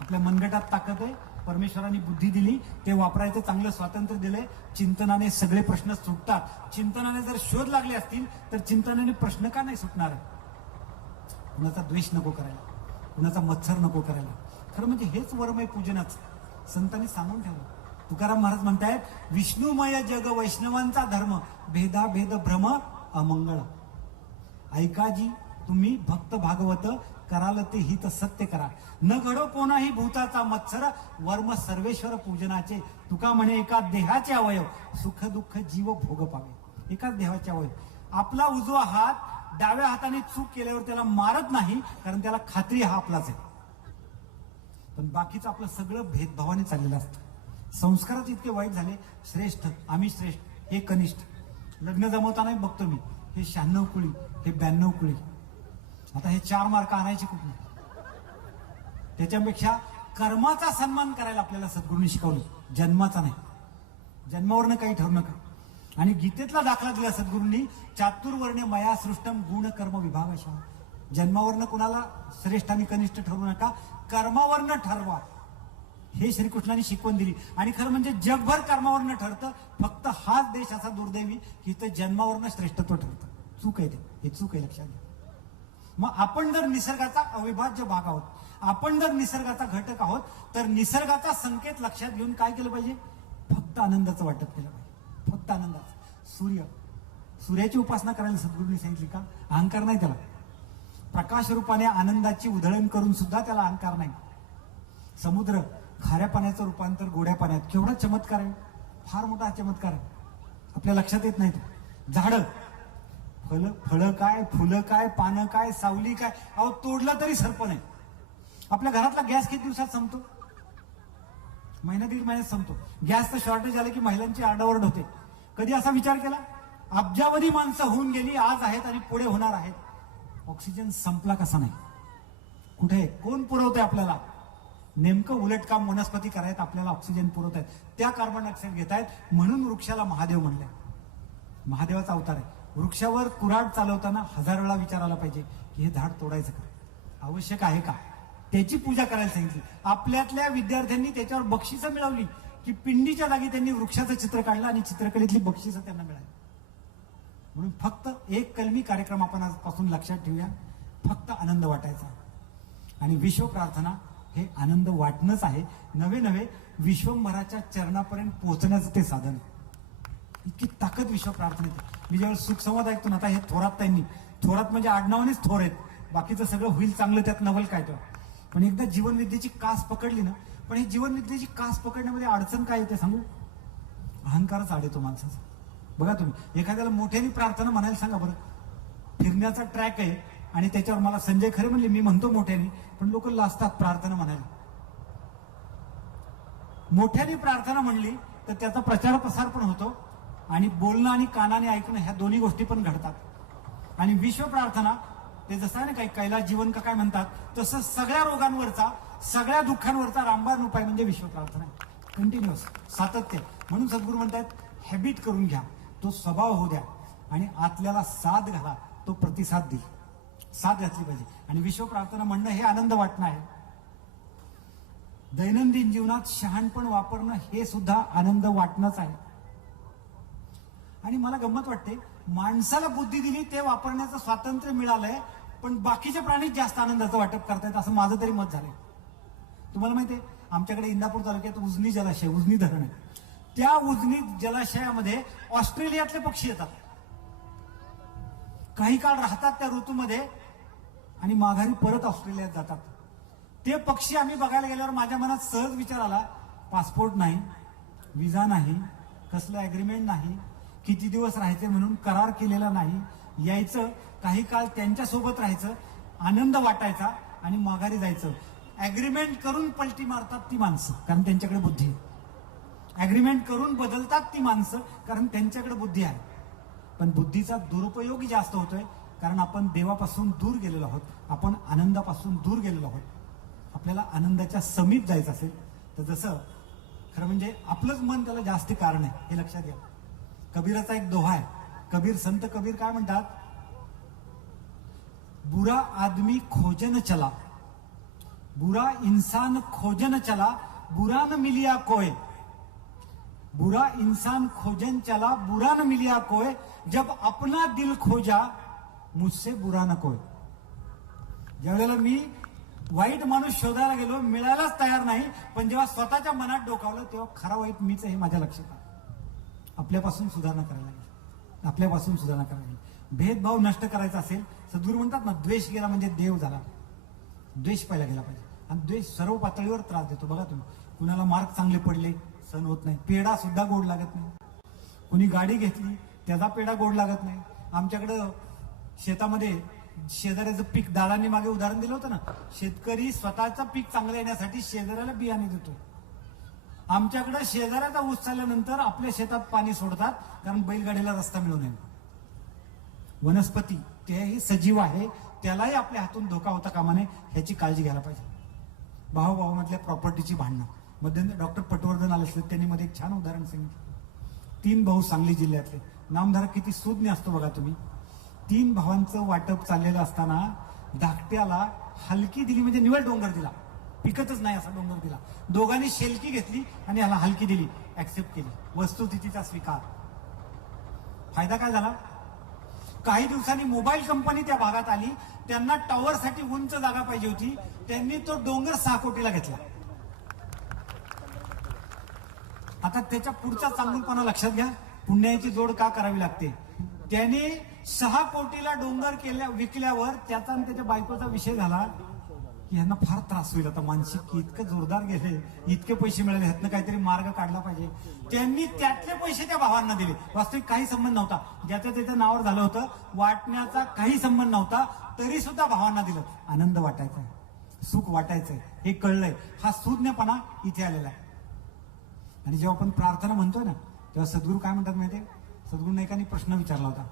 आपल्या मनगटात ताकद आहे, परमेश्वरांनी बुद्धी दिली, ते वापरायचं चांगलं स्वातंत्र्य दिलंय. चिंतनाने सगळे प्रश्न सुटतात. चिंतनाने जर शोध लागले असतील तर चिंतनाने प्रश्न का नाही सुटणार? कुणाचा द्वेष नको करायला, कुणाचा मत्सर नको करायला. खरं म्हणजे हेच वर्मय पूजनाचं संतांनी सांगून ठेवलं. तुकाराम महाराज म्हणतायत, विष्णुमय जग वैष्णवांचा धर्म, भेदाभेद भ्रम अमंगळ. ऐका जी तुम्ही भक्त भागवत, कराल ते हित सत्य करा. न घडो कोणाही भूताचा मत्सर, वर्म सर्वेश्वर पूजनाचे. तुका म्हणे एका देहाचे अवयव, सुख दुःख जीव भोग पावे. एकाच देहाचे अवयव. आपला उजवा हात डाव्या हाताने चूक केल्यावर त्याला मारत नाही, कारण त्याला खात्री हा आपलाच आहे. पण बाकीचं आपलं सगळं भेदभावाने चाललेलं असतं. संस्कारच इतके वाईट झाले, श्रेष्ठ आम्ही श्रेष्ठ हे कनिष्ठ. लग्न जमवताना बघतो मी, हे 96 कुळी, हे 92 कुळी. आता हे 4 मार्क आणायचे कुठून? त्याच्यापेक्षा कर्माचा सन्मान करायला आपल्याला सद्गुरूंनी शिकवलं, जन्माचा नाही. जन्मावरनं काही ठरू नका. आणि गीतेतला दाखला दिला सद्गुरूंनी, चातुर्वर्ण्य मया सृष्टम गुण कर्म विभागशः. जन्मावरनं कुणाला श्रेष्ठ आणि कनिष्ठ ठरवू नका, कर्मावरनं ठरवा. हे श्रीकृष्णाने शिकवण दिली. आणि खरं म्हणजे जगभर कर्मावरनं ठरतं, फक्त हाच देश असा दुर्दैवी की इथं जन्मावरनं श्रेष्ठत्व ठरतं. चूक आहे ते, हे चूक आहे, लक्षात घ्या. मग आपण जर निसर्गाचा अविभाज्य भाग आहोत, आपण जर निसर्गाचा घटक आहोत, तर निसर्गाचा संकेत लक्षात घेऊन काय केलं पाहिजे? फक्त आनंदाचं वाटप केलं पाहिजे, फक्त आनंदाचं. सूर्याची उपासना करायला सद्गुरूंनी सांगितली का? अहंकार नाही त्याला. प्रकाश रूपाने आनंदाची उधळण करून सुद्धा त्याला अहंकार नाही. समुद्र खाऱ्या पाण्याचं रूपांतर गोड्या पाण्यात, केवढा चमत्कार आहे, फार मोठा चमत्कार आहे, आपल्या लक्षात येत नाही. तो झाडं, फळं काय, फुलं काय, पानं काय, सावली काय, अहो तोडलं तरी सर्प नाही. आपल्या घरातला गॅस किती दिवसात संपतो? महिना दीड महिन्यात संपतो. गॅसचं शॉर्टेज आलं की महिलांची आरडाओरड होते. कधी असा विचार केला? अब्जावधी माणसं होऊन गेली, आज आहेत आणि पुढे होणार आहेत. ऑक्सिजन संपला कसा नाही? कुठे? कोण पुरवतंय आपल्याला? नेमकं उलट काम वनस्पती करायत, आपल्याला ऑक्सिजन पुरवत आहेत, त्या कार्बन डायऑक्साईड घेत आहेत. म्हणून वृक्षाला महादेव म्हणलंय. महादेवाचा अवतार आहे. वृक्षावर कुऱ्हाड चालवताना 1000 वेळा विचार आला पाहिजे की हे झाड तोडायचं का, आवश्यक आहे का, त्याची पूजा करायला सांगितली. आपल्यातल्या विद्यार्थ्यांनी त्याच्यावर बक्षिसं मिळवली की पिंडीच्या जागी त्यांनी वृक्षाचं चित्र काढलं आणि चित्रकलेतली बक्षिसं त्यांना मिळाली. म्हणून फक्त एक कलमी कार्यक्रम आपण आजपासून लक्षात ठेवूया, फक्त आनंद वाटायचा. आणि विश्व प्रार्थना हे आनंद वाटणंच आहे. नवे नवे विश्वंभराच्या चरणापर्यंत पोहोचण्याचं ते साधन. इतकी ताकद विश्व प्रार्थनेत. मी ज्यावेळेस सुखसंवाद ऐकतो ना, आता हे थोरात त्यांनी, थोरात म्हणजे आडनावानेच थोर आहेत, बाकीचं सगळं होईल चांगलं, त्यात नवल काय तो. पण एकदा जीवनविद्येची कास पकडली ना, पण ही जीवनविद्येची कास पकडण्यामध्ये अडचण काय येते सांगू? अहंकारच आड येतो माणसाचा. बघा तुम्ही एखाद्याला मोठ्याने प्रार्थना म्हणायला सांगा बरं, फिरण्याचा ट्रॅक आहे आणि त्याच्यावर मला संजय खरे म्हणले, मी म्हणतो मोठ्याने, पण लोक लाजतात प्रार्थना म्हणायला. मोठ्याने प्रार्थना म्हणली तर त्याचा प्रचार प्रसार पण होतो आणि बोलणं आणि कानाने ऐकणं ह्या दोन्ही गोष्टी पण घडतात. आणि विश्व प्रार्थना ते जसं आहे ना, काही कैलास जीवन का काय म्हणतात, तसं सगळ्या रोगांवरचा, सगळ्या दुःखांवरचा रामबाण उपाय म्हणजे विश्व प्रार्थना. कंटिन्युअस, सातत्य. म्हणून सद्गुरू म्हणतात हॅबिट करून घ्या, तो स्वभाव होऊ द्या आणि आतल्याला साथ घाला, तो प्रतिसाद देईल. साथ घातली पाहिजे. आणि विश्व प्रार्थना म्हणणं हे आनंद वाटणं आहे. दैनंदिन जीवनात शहाणपण वापरणं हे सुद्धा आनंद वाटणंच आहे. आणि मला गंमत वाटते, माणसाला बुद्धी दिली ते वापरण्याचं स्वातंत्र्य मिळालंय, पण बाकीच्या प्राणीत जास्त आनंदाचं वाटप करतायत असं माझं तरी मत झालंय. तुम्हाला माहितीये, आमच्याकडे इंदापूर तालुक्यात उजनी जलाशय, उजनी धरण आहे. त्या उजनी जलाशयामध्ये ऑस्ट्रेलियातले पक्षी येतात, काही काळ राहतात त्या ऋतूमध्ये आणि माघारी परत ऑस्ट्रेलियात जातात. ते पक्षी आम्ही बघायला गेल्यावर माझ्या मनात सहज विचार आला, पासपोर्ट नाही, विजा नाही, कसलं अग्रीमेंट नाही, किती दिवस राहायचे म्हणून करार केलेला नाही, यायचं काही काळ त्यांच्या सोबत राहायचं, आनंद वाटायचा आणि माघारी जायचं. अग्रीमेंट करून पलटी मारतात ती माणसं कारण त्यांच्याकडे बुद्धी आहे. अग्रीमेंट करून बदलतात ती माणसं कारण त्यांच्याकडे बुद्धी आहे. पण बुद्धीचा दुरुपयोगी जास्त होतोय कारण आपण देवापासून दूर गेलेलो आहोत, आपण आनंदापासून दूर गेलेलो आहोत. आपल्याला आनंदाच्या समीप जायचं असेल तर जसं खरं म्हणजे आपलंच मन त्याला जास्त कारण आहे, हे लक्षात घ्या. कबीराचा एक दोहा आहे. कबीर, संत कबीर काय म्हणतात? बुरा आदमी खोजन चला, बुरा इंसान खोजन चला, बुरा न मिलिया कोय. बुरा इंसान खोजन चला, बुरा न मिलिया कोय, जब अपना दिल खोजा मुझसे बुरा न कोय. ज्यावेळेला मी वाईट माणूस शोधायला गेलो, मिळायलाच तयार नाही, पण जेव्हा स्वतःच्या मनात डोकावलं तेव्हा खरा वाईट मीच हे माझ्या लक्षात आलं. आपल्यापासून सुधारणा करायला लागेल, आपल्यापासून सुधारणा करायला लागेल. भेदभाव नष्ट करायचा असेल, सद्गुरू म्हणतात ना, द्वेष गेला म्हणजे देव झाला. द्वेष पहिला गेला पाहिजे. आणि द्वेष सर्व पातळीवर त्रास देतो. बघा तुम्ही, कुणाला मार्क चांगले पडले सण होत नाही, पेढा सुद्धा गोड लागत नाही. कुणी गाडी घेतली त्याचा पेढा गोड लागत नाही. आमच्याकडं शेतामध्ये शेजाऱ्याचं पीक, दादांनी मागे उदाहरण दिलं होतं ना, शेतकरी स्वतःचं पीक चांगलं येण्यासाठी शेजाऱ्याला बियाणे देतो. आमच्याकडे शेजाऱ्याचा ऊस चालल्यानंतर आपल्या शेतात पाणी सोडतात, कारण बैलगाडीला रस्ता मिळू नये. वनस्पती तेही सजीव आहे, त्यालाही आपल्या हातून धोका होता कामा नये, ह्याची काळजी घ्यायला पाहिजे. भावाभावामधल्या प्रॉपर्टीची भांडणं, मध्यंतरी डॉक्टर पटवर्धन आले असले, त्यांनी मध्ये एक छान उदाहरण सांगितलं. 3 भाऊ सांगली जिल्ह्यातले, नामधारक किती सुज्ञ असतो बघा तुम्ही. 3 भावांचं वाटप चाललेलं असताना धाकट्याला हलकी दिली, म्हणजे निवड डोंगर दिला, पिकतच नाही असा डोंगर दिला. दोघांनी शेलकी घेतली आणि ह्याला हलकी दिली, ऍक्सेप्ट केली, वस्तुस्थितीचा स्वीकार. फायदा काय झाला? काही दिवसांनी मोबाईल कंपनी त्या भागात आली, त्यांना टॉवरसाठी उंच जागा पाहिजे होती, त्यांनी तो डोंगर 6 कोटीला घेतला. आता त्याच्या पुढचा चांगुलपणा लक्षात घ्या, पुण्याची जोड का करावी लागते. त्याने 6 कोटीला डोंगर विकल्यावर त्याचा आणि त्याच्या बायकोचा विषय झाला की ह्यांना फार त्रास होईल आता, मानसिक की इतकं जोरदार गेले, इतके पैसे मिळाले, ह्यातनं काहीतरी मार्ग काढला पाहिजे. त्यांनी त्यातले पैसे त्या भावांना दिले. वास्तविक काही संबंध नव्हता, ज्याच्या त्याच्या नावावर झालं होतं, वाटण्याचा काही संबंध नव्हता, तरी सुद्धा भावांना दिलं. आनंद वाटायचा, सुख वाटायचंय, हे कळलंय. हा सुज्ञपणा इथे आलेला आहे. आणि जेव्हा आपण प्रार्थना म्हणतोय ना, तेव्हा सद्गुरू काय म्हणतात माहितीये? सद्गुरूंना एकाने प्रश्न विचारला होता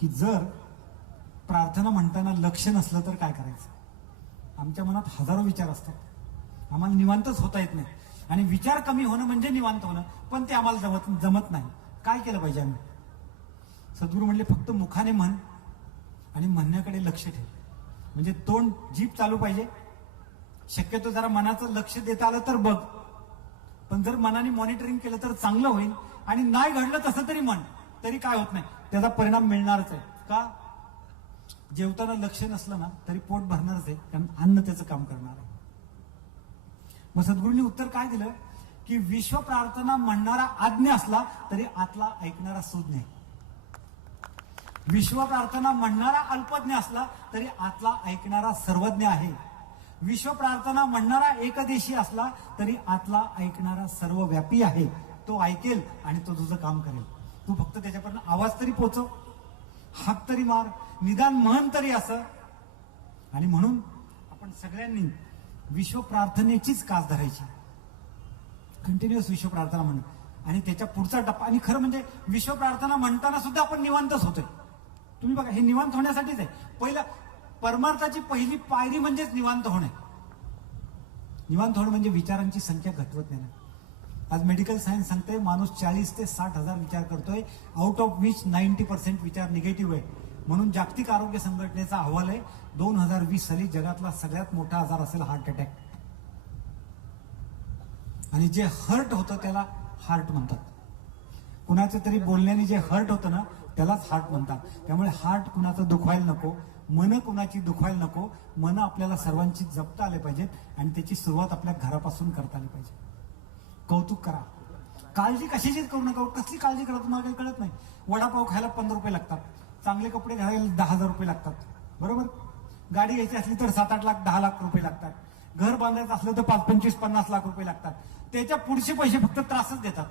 की जर प्रार्थना म्हणताना लक्ष नसलं तर काय करायचं. आमच्या मनात हजारो विचार असतात, आम्हाला निवांतच होता येत नाही, आणि विचार कमी होणं म्हणजे निवांत होणं, पण ते आम्हाला जमत नाही. काय केलं पाहिजे आम्ही? सद्गुरू म्हणले फक्त मुखाने म्हण आणि म्हणण्याकडे लक्ष ठेव. म्हणजे तोंड जीभ चालू पाहिजे, शक्यतो जरा मनाचं लक्ष देता आलं तर बघ, पण जर मनाने मॉनिटरिंग केलं तर चांगलं होईल. आणि नाही घडलं तसं तरी म्हण, तरी काय होत नाही, त्याचा परिणाम मिळणारच आहे. का? जेवताना लक्ष नसलं ना तरी पोट भरणारच आहे, कारण अन्न त्याचं काम करणार आहे. मग सद्गुरूंनी उत्तर काय दिलं की विश्व प्रार्थना म्हणणारा आज्ञ असला तरी आतला ऐकणारा सुज्ञ आहे. विश्व प्रार्थना म्हणणारा अल्पज्ञ असला तरी आतला ऐकणारा सर्वज्ञ आहे. विश्व प्रार्थना म्हणणारा एकदेशी असला तरी आतला ऐकणारा सर्वव्यापी आहे. तो ऐकेल आणि तो तुझं काम करेल. तू फक्त त्याच्यापर्यंत आवाज तरी पोचव, हाक तरी मार, निदान म्हण तरी असं. आणि म्हणून आपण सगळ्यांनी विश्व प्रार्थनेचीच कास धरायची, कंटिन्युअस विश्व प्रार्थना म्हणणं. आणि त्याच्या पुढचा टप्पा, आणि खरं म्हणजे विश्व प्रार्थना म्हणताना सुद्धा आपण निवांतच होतोय. तुम्ही बघा, हे निवांत होण्यासाठीच आहे. पहिला परमार्थाची पहिली पायरी म्हणजेच निवांत होणे. निवांत होणं म्हणजे विचारांची संख्या घटवत नाही. आज मेडिकल सायन्स सांगते माणूस 40 ते 60 हजार विचार करतोय, आउट ऑफ विच 90% विचार निगेटिव्ह आहे. म्हणून जागतिक आरोग्य संघटनेचा अहवाल आहे 2020 साली जगातला सगळ्यात मोठा आजार असेल हार्ट अटॅक. आणि जे हर्ट होतं त्याला हार्ट म्हणतात. कुणाचं तरी बोलण्याने जे हर्ट होतं ना त्यालाच हार्ट म्हणतात. त्यामुळे हार्ट कुणाचं दुखवायला नको, मन कुणाची दुखवायला नको. मन आपल्याला सर्वांची जपता आले पाहिजेत, आणि त्याची सुरुवात आपल्या घरापासून करता आली पाहिजे. कौतुक करा, काळजी कशाचीच करू नका. कसली काळजी करा तुम्हाला काही कळत नाही. वडापाव खायला 15 रुपये लागतात, चांगले कपडे घालायला 10,000 रुपये लागतात, बरोबर. गाडी घ्यायची असली तर 7-8 लाख 10 लाख रुपये लागतात. घर बांधायचं असलं तर 25-50 लाख रुपये लागतात. त्याच्या पुढचे पैसे फक्त त्रासच देतात.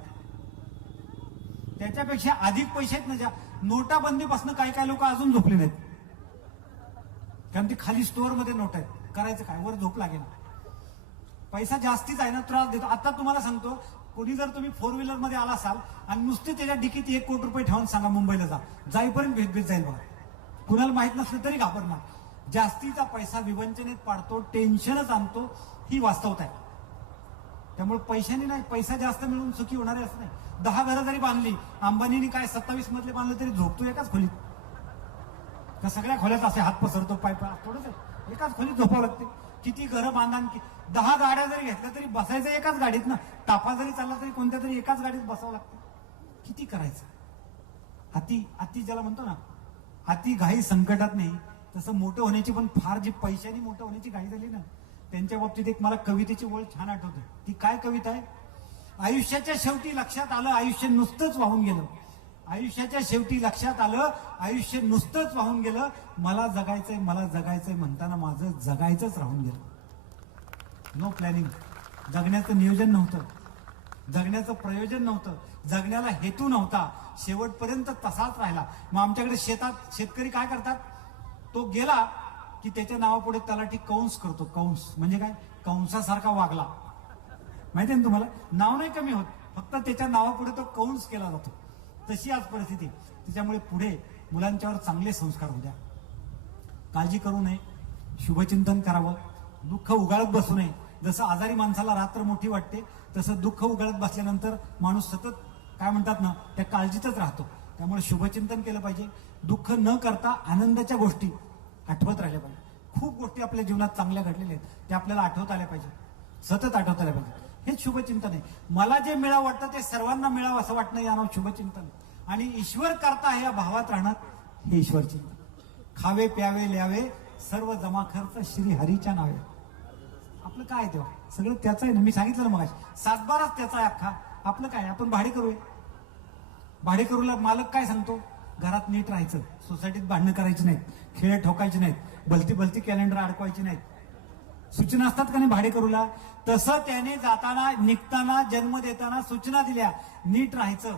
त्याच्यापेक्षा अधिक पैसे आहेत ना, ज्या नोटाबंदीपासून काही लोक अजून झोपले नाहीत, कारण ती खाली स्टोअर मध्ये नोट आहेत. करायचं काय, वर झोप लागेल. पैसा जास्तीच आहे ना, त्रास देतो. आता तुम्हाला सांगतो, कोणी जर तुम्ही 4 व्हीलर मध्ये आला असाल आणि नुसते त्याच्या डिकीत 1 कोटी रुपये ठेवून सांगा मुंबईला जा, जाईपर्यंत भेदभेद जाईल बघा. कुणाला माहित नसलं तरी घाबरणार. जास्तीचा पैसा विवंचनेत पाडतो, टेन्शनच आणतो, ही वास्तवता आहे. त्यामुळे पैशाने नाही, पैसा जास्त मिळून सुखी होणारे असं नाही. 10 घरं जरी बांधली, अंबानीने काय 27 मधले बांधले तरी झोपतो एकाच खोलीत. त्या सगळ्या खोल्यात असे हात पसरतो, पाय थोडंच आहे, एकाच खोलीत झोपावं लागते. किती घरं बांधा, 10 गाड्या जरी घेतल्या तरी बसायचं एकाच गाडीत ना. ताफा जरी चालला तरी कोणत्या तरी एकाच गाडीत बसावं लागतं. किती करायचं. अति ज्याला म्हणतो ना, अति घाई संकटात नाही. तसं मोठं होण्याची पण फार, जी पैशाने मोठं होण्याची घाई झाली ना, त्यांच्या बाबतीत एक मला कवितेची ओळ छान आठवते. ती काय कविता आहे? आयुष्याच्या शेवटी लक्षात आलं आयुष्य नुसतंच वाहून गेलं. आयुष्याच्या शेवटी लक्षात आलं आयुष्य नुसतंच वाहून गेलं. मला जगायचंय म्हणताना माझं जगायचंच राहून गेलं. No planning. जगण्याचं नियोजन नव्हतं, जगण्याचं प्रयोजन नव्हतं, जगण्याला हेतू नव्हता. शेवटपर्यंत तसाच राहिला. मग आमच्याकडे शेतात शेतकरी काय करतात? तो गेला की त्याच्या नावापुढे तलाठी कंस करतो. कंस म्हणजे काय? कंसासारखा वागला. माहिती ना तुम्हाला? नाव नाही कमी होत, फक्त त्याच्या नावापुढे तो कंस केला जातो. तशी आज परिस्थिती. त्याच्यामुळे पुढे मुलांच्यावर चांगले संस्कार होऊ द्या. काळजी करू नये, शुभचिंतन करावं, दुःख उगाळत बसू नये. जसं आजारी माणसाला रात्र मोठी वाटते, तसं दुःख उगाळत बसल्यानंतर माणूस सतत काय म्हणतात ना, त्या काळजीतच राहतो. त्यामुळे शुभचिंतन केलं पाहिजे. दुःख न करता आनंदाच्या गोष्टी आठवत राहिल्या पाहिजे. खूप गोष्टी आपल्या जीवनात चांगल्या घडलेल्या आहेत, त्या आपल्याला आठवत आल्या पाहिजे, सतत आठवत आल्या पाहिजे. हेच शुभचिंतन आहे. मला जे मिळावं वाटतं ते सर्वांना मिळावं असं वाटणं या नाव शुभचिंतन. आणि ईश्वर करता या भावात राहणार हे ईश्वर चिंतन. खावे प्यावे ल्यावे सर्व जमा खर्च श्री हरीच्या नावे. आपलं काय तेव्हा सगळं त्याचं आहे ना. मी सांगितलं ना मग, सातबाराच त्याचा आहे अख्खा. आपलं काय? आपण भाडे करूया. भाडेकरूला मालक काय सांगतो? घरात नीट राहायचं, सोसायटीत भांडणं करायची नाहीत, खेळ ठोकायचे नाहीत, भलती भलती कॅलेंडर अडकवायची नाहीत. सूचना असतात का नाही भाडेकरूला? तसं त्याने जाताना, निघताना, जन्म देताना सूचना दिल्या, नीट राहायचं.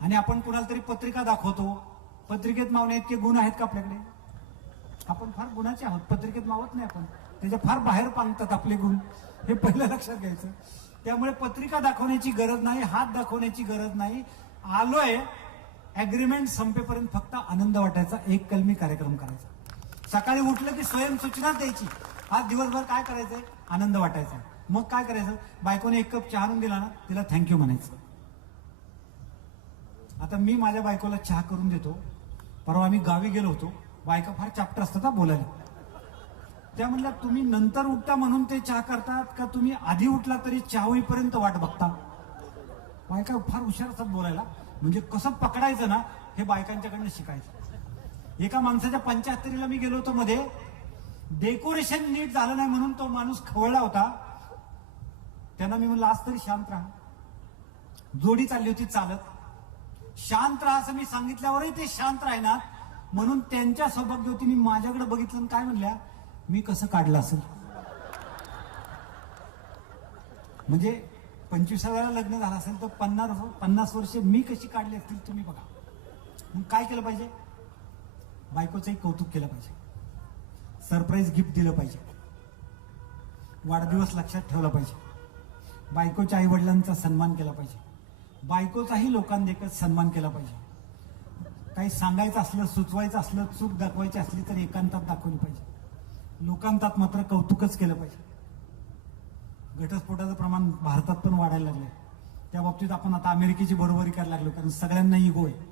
आणि आपण कुणाला तरी पत्रिका दाखवतो, पत्रिकेत मावण्या इतके गुण आहेत का आपल्याकडे? आपण फार गुणाचे आहोत, पत्रिकेत मावत नाही आपण. त्याच्या फार बाहेर पांगतात आपले गुण, हे पहिलं लक्षात घ्यायचं. त्यामुळे पत्रिका दाखवण्याची गरज नाही, हात दाखवण्याची गरज नाही. आलोय, अग्रीमेंट संपेपर्यंत फक्त आनंद वाटायचा, एक कलमी कार्यक्रम करायचा. सकाळी उठलं की स्वयं सूचना द्यायची, आज दिवसभर काय करायचंय? आनंद वाटायचा. मग काय करायचं? बायकोने एक कप चहा आणून दिला ना, तिला थँक्यू म्हणायचं. आता मी माझ्या बायकोला चहा करून देतो. परवा आम्ही गावी गेलो होतो, बायका फार चाप्टर असतात हा बोलायला. त्या म्हणल्या, तुम्ही नंतर उठता म्हणून ते चहा करतात का तुम्ही आधी उठला तरी चहा होईपर्यंत वाट बघता? बायका फार हुशार असतात बोलायला. म्हणजे कसं पकडायचं ना, हे बायकांच्याकडनं शिकायचं. एका माणसाच्या 75ला मी गेलो होतो मध्ये, डेकोरेशन नीट झालं नाही म्हणून तो माणूस खवळला होता. त्यांना मी म्हणलं, आज तरी शांत राहा. जोडी चालली होती चालत, शांत राहा असं मी सांगितल्यावरही ते शांत राहणार. म्हणून त्यांच्या सौभाग्यवतीने माझ्याकडे बघितलं, काय म्हणल्या, मी कसं काढलं असेल. म्हणजे 25व्या लग्न झालं असेल तर 50 वर्ष मी कशी काढली असतील तुम्ही बघा. मग काय केलं पाहिजे? बायकोचंही कौतुक केलं पाहिजे, सरप्राईज गिफ्ट दिलं पाहिजे, वाढदिवस लक्षात ठेवला पाहिजे, बायकोच्या आई वडिलांचा सन्मान केला पाहिजे, बायकोचाही लोकांदेखत सन्मान केला पाहिजे. काही सांगायचं असलं, सुचवायचं असलं, चूक दाखवायची असली तर एकांतात दाखवली पाहिजे. लोकांतात मात्र कौतुकच केलं पाहिजे. घटस्फोटाचं प्रमाण भारतात पण वाढायला लागलंय. त्या बाबतीत आपण आता अमेरिकेची बरोबरी करायला लागलो, कारण सगळ्यांना इगो आहे.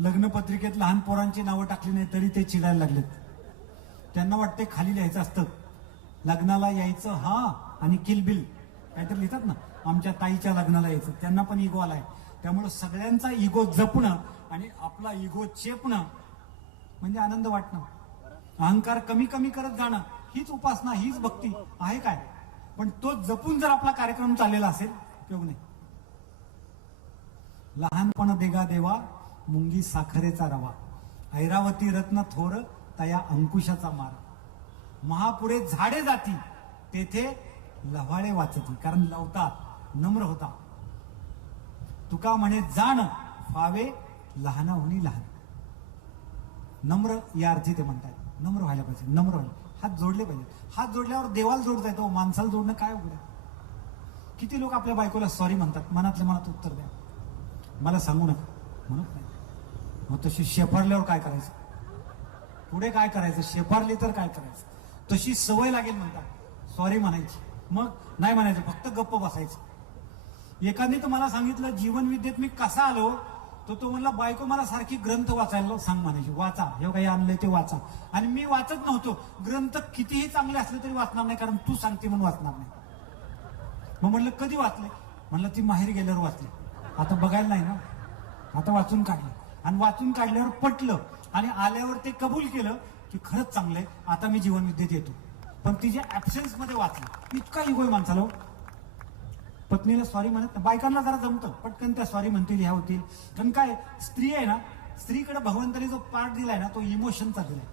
लग्न पत्रिकेत लहान पोरांची नावं टाकली नाही तरी ते चिडायला लागलेत. त्यांना वाटते खाली लिहायचं असतं, लग्नाला यायचं हा आणि किल बिल काहीतरी लिहितात ना, आमच्या ताईच्या लग्नाला यायचं. त्यांना पण इगो आलाय. त्यामुळे सगळ्यांचा इगो जपणं आणि आपला इगो चेपणं म्हणजे आनंद वाटणं. अहंकार कमी कमी करत जाणं हीच उपासना, हीच भक्ती आहे काय. पण तो जपून जर आपला कार्यक्रम चाललेला असेल, उपयोग नाही. लहानपण देगा देवा मुंगी साखरेचा रवा, ऐरावती रत्न थोर तया अंकुशाचा मार, महापुढे झाडे जाती तेथे लव्हाळे वाचती. कारण लवतात, नम्र होता. तुका म्हणे जाण फावे लहानाहुनी लहान. नम्र या अर्थी ते म्हणतात. नम्र व्हायला पाहिजे, नम्र व्हायला, हात जोडले पाहिजे. हात जोडल्यावर देवाला जोडता येतो, माणसाला जोडणं काय उघड. किती लोक आपल्या बायकोला सॉरी म्हणतात, मनातल्या मनात उत्तर द्या, मला सांगू नका म्हणत नाही. मग तशी शेफारल्यावर काय करायचं, पुढे काय करायचं, शेफारली तर काय करायचं, तशी सवय लागेल म्हणतात सॉरी म्हणायची. मग नाही म्हणायचं, फक्त गप्प बसायचं. एकाने तर मला सांगितलं जीवनविद्येत मी कसा आलो, तो म्हणला बायको मला सारखी ग्रंथ वाचायला सांग म्हणायची, वाचा, हे काही आणलंय ते वाचा. आणि मी वाचत नव्हतो. ग्रंथ कितीही चांगले असले तरी वाचणार नाही, कारण तू सांगते म्हणून वाचणार नाही. मग म्हणलं कधी वाचले? म्हणलं ती माहेर गेल्यावर वाचली. आता बघायला नाही ना, आता वाचून काढलं. आणि वाचून काढल्यावर पटलं आणि आल्यावर ते कबूल केलं की खरंच चांगलंय, आता मी जीवनविद्येत येतो. पण तिच्या ऍब्सेन्स मध्ये वाचलं. इतका इगोय माणसाला. पत्नीला सॉरी म्हणत, बायकांना जरा जमतं, पटकन त्या सॉरी म्हणतील, ह्या होतील. कारण काय, स्त्री आहे ना, स्त्रीकडे भगवंताने जो पार्ट दिलाय ना, तो इमोशनचा दिलाय.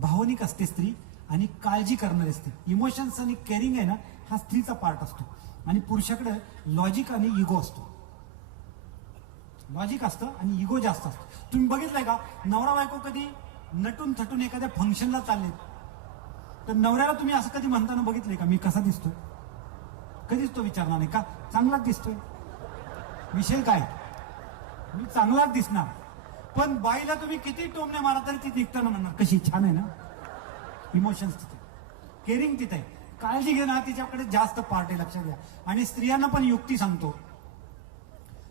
भावनिक असते स्त्री आणि काळजी करणारी असते. इमोशन्स आणि केअरिंग आहे ना, हा स्त्रीचा पार्ट असतो. आणि पुरुषाकडे लॉजिक आणि इगो असतो. लॉजिक असतं आणि इगो जास्त असतं. तुम्ही बघितलंय का नवरा बायको कधी नटून थटून एखाद्या फंक्शनला चालले तर नवऱ्याला तुम्ही असं कधी म्हणताना बघितलंय का मी कसा दिसतोय? कधीच तो विचारणार नाही का चांगलाच दिसतोय. विषय काय? मी चांगलाच दिसणार. पण बाईला तुम्ही किती टोमणे मारा तरी ती निघताना म्हणणार कशी छान आहे ना. इमोशन्स तिथे, केअरिंग तिथे आहे, काळजी घेणार तिच्याकडे जास्त पार्ट आहे. लक्षात घ्या. आणि स्त्रियांना पण युक्ती सांगतो,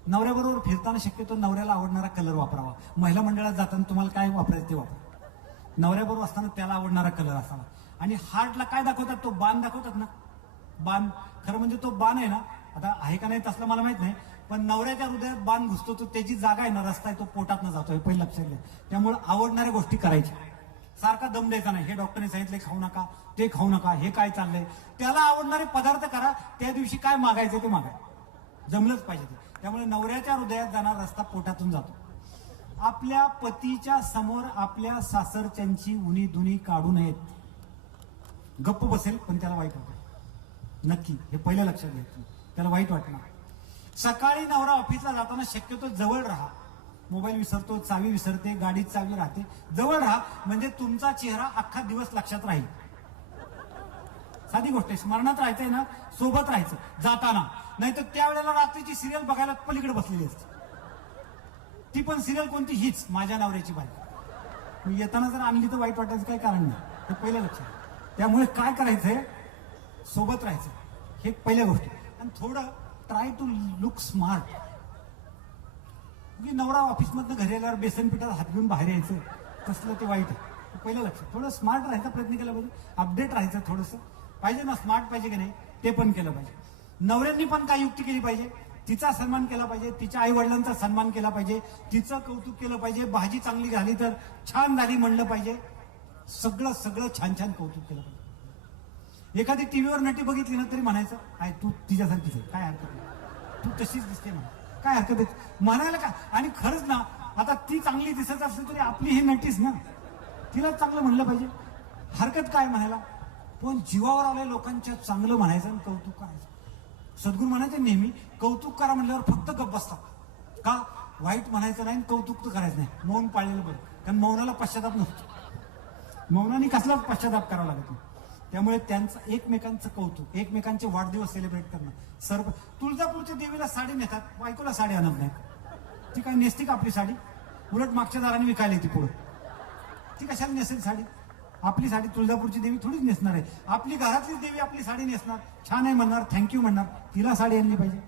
नवऱ्याबरोबर फिरताना शक्यतो नवऱ्याला आवडणारा कलर वापरावा. महिला मंडळात जाताना तुम्हाला काय वापरायचं ते वापरा. नवऱ्याबरोबर असताना त्याला आवडणारा कलर असावा. आणि हार्टला काय दाखवतात? तो बाण दाखवतात ना. बाण खरं म्हणजे तो बाण आहे ना, आता आहे का नाही तसलं मला माहित नाही, पण नवऱ्याच्या हृदयात बाण घुसतो तो त्याची जागा आहे ना, रस्ता आहे तो पोटात न जातोय. पहिलं लक्षात घ्या. त्यामुळे आवडणाऱ्या गोष्टी करायच्या. सारखा दम द्यायचा नाही. हे डॉक्टरने सांगितले खाऊ नका, ते खाऊ नका, हे काय चाललंय. त्याला आवडणारे पदार्थ करा. त्या दिवशी काय मागायचं ते मागाय, जमलंच पाहिजे ते. त्यामुळे नवऱ्याच्या हृदयात जाणारा रस्ता पोटातून जातो. आपल्या पतीच्या समोर आपल्या सासरच्यांची उणी दुनी काढू नयेत. गप्प बसेल पण त्याला वाईट वाटेल. नक्की हे पहिलं लक्षात घ्यायचं. त्याला वाईट वाटणार. सकाळी नवरा ऑफिसला जाताना शक्यतो जवळ राहा. मोबाईल विसरतो, चावी विसरते, गाडीत चावी राहते. जवळ राहा म्हणजे तुमचा चेहरा अख्खा दिवस लक्षात राहील. साधी गोष्ट आहे. स्मरणात राहायचंय ना, सोबत राहायचं जाताना. नाहीतर त्यावेळेला रात्रीची सिरियल बघायला पलीकडे बसलेली असते. ती पण सिरियल कोणती? हीच माझ्या नवऱ्याची बायको. येताना जर आणली तर वाईट वाटायचं काही कारण नाही. हे पहिलं लक्षात. त्यामुळे काय करायचंय? सोबत राहायचं. हे पहिल्या गोष्टी. आणि थोडं ट्राय टू लुक स्मार्ट. नवरा ऑफिसमधनं घरी आल्यावर बेसन पिठात हात घेऊन बाहेर यायचं कसलं ते वाईट आहे. पहिलं लक्षात. थोडं स्मार्ट राहायचा प्रयत्न केला पाहिजे. अपडेट राहायचं थोडंसं पाहिजे ना. स्मार्ट पाहिजे की नाही ते पण केलं पाहिजे. नवऱ्यांनी पण काय युक्ती केली पाहिजे. तिचा सन्मान केला पाहिजे. तिच्या आई वडिलांचा सन्मान केला पाहिजे. तिचं कौतुक केलं पाहिजे. भाजी चांगली झाली तर छान झाली म्हणलं पाहिजे. सगळं सगळं छान छान कौतुक केलं पाहिजे. एखादी टीव्हीवर नटी बघितली ना तरी म्हणायचं आहे तू तिच्यासारखीच आहे, काय हरकत नाही, तू तशीच दिसते म्हणा, काय हरकत आहे म्हणायला का. आणि खरंच ना, आता ती चांगली दिसत असली तरी आपली ही नटीच ना, तिला चांगलं म्हणलं पाहिजे. हरकत काय म्हणायला. पण जीवावर आल्या लोकांच्या चांगलं म्हणायचं आणि कौतुक करायचं. सद्गुरू म्हणायचे नेहमी कौतुक करा म्हणल्यावर फक्त गप्प बसतात. का? वाईट म्हणायचं नाही, कौतुक तर करायचं नाही. मौन पाळलेलं बरं. कारण मौनाला पश्चाताप नसतो. मौनाने कसलाच पश्चाताप करावा लागत नाही. त्यामुळे त्यांचं एकमेकांचं कौतुक, एकमेकांचे वाढदिवस सेलिब्रेट करणं. सर्व तुळजापूरच्या देवीला साडी नेतात, बायकोला साडी आणत नाही. ती काय नेसती का आपली साडी? उलट मागच्या दाराने विकायला येते पुढे. ती कशाला नेसेल साडी? आपली साडी तुळजापूरची देवी थोडीच नेसणार आहे. आपली घरातलीच देवी आपली साडी नेसणार, छान आहे म्हणणार, थँक्यू म्हणणार. तिला साडी आणली पाहिजे.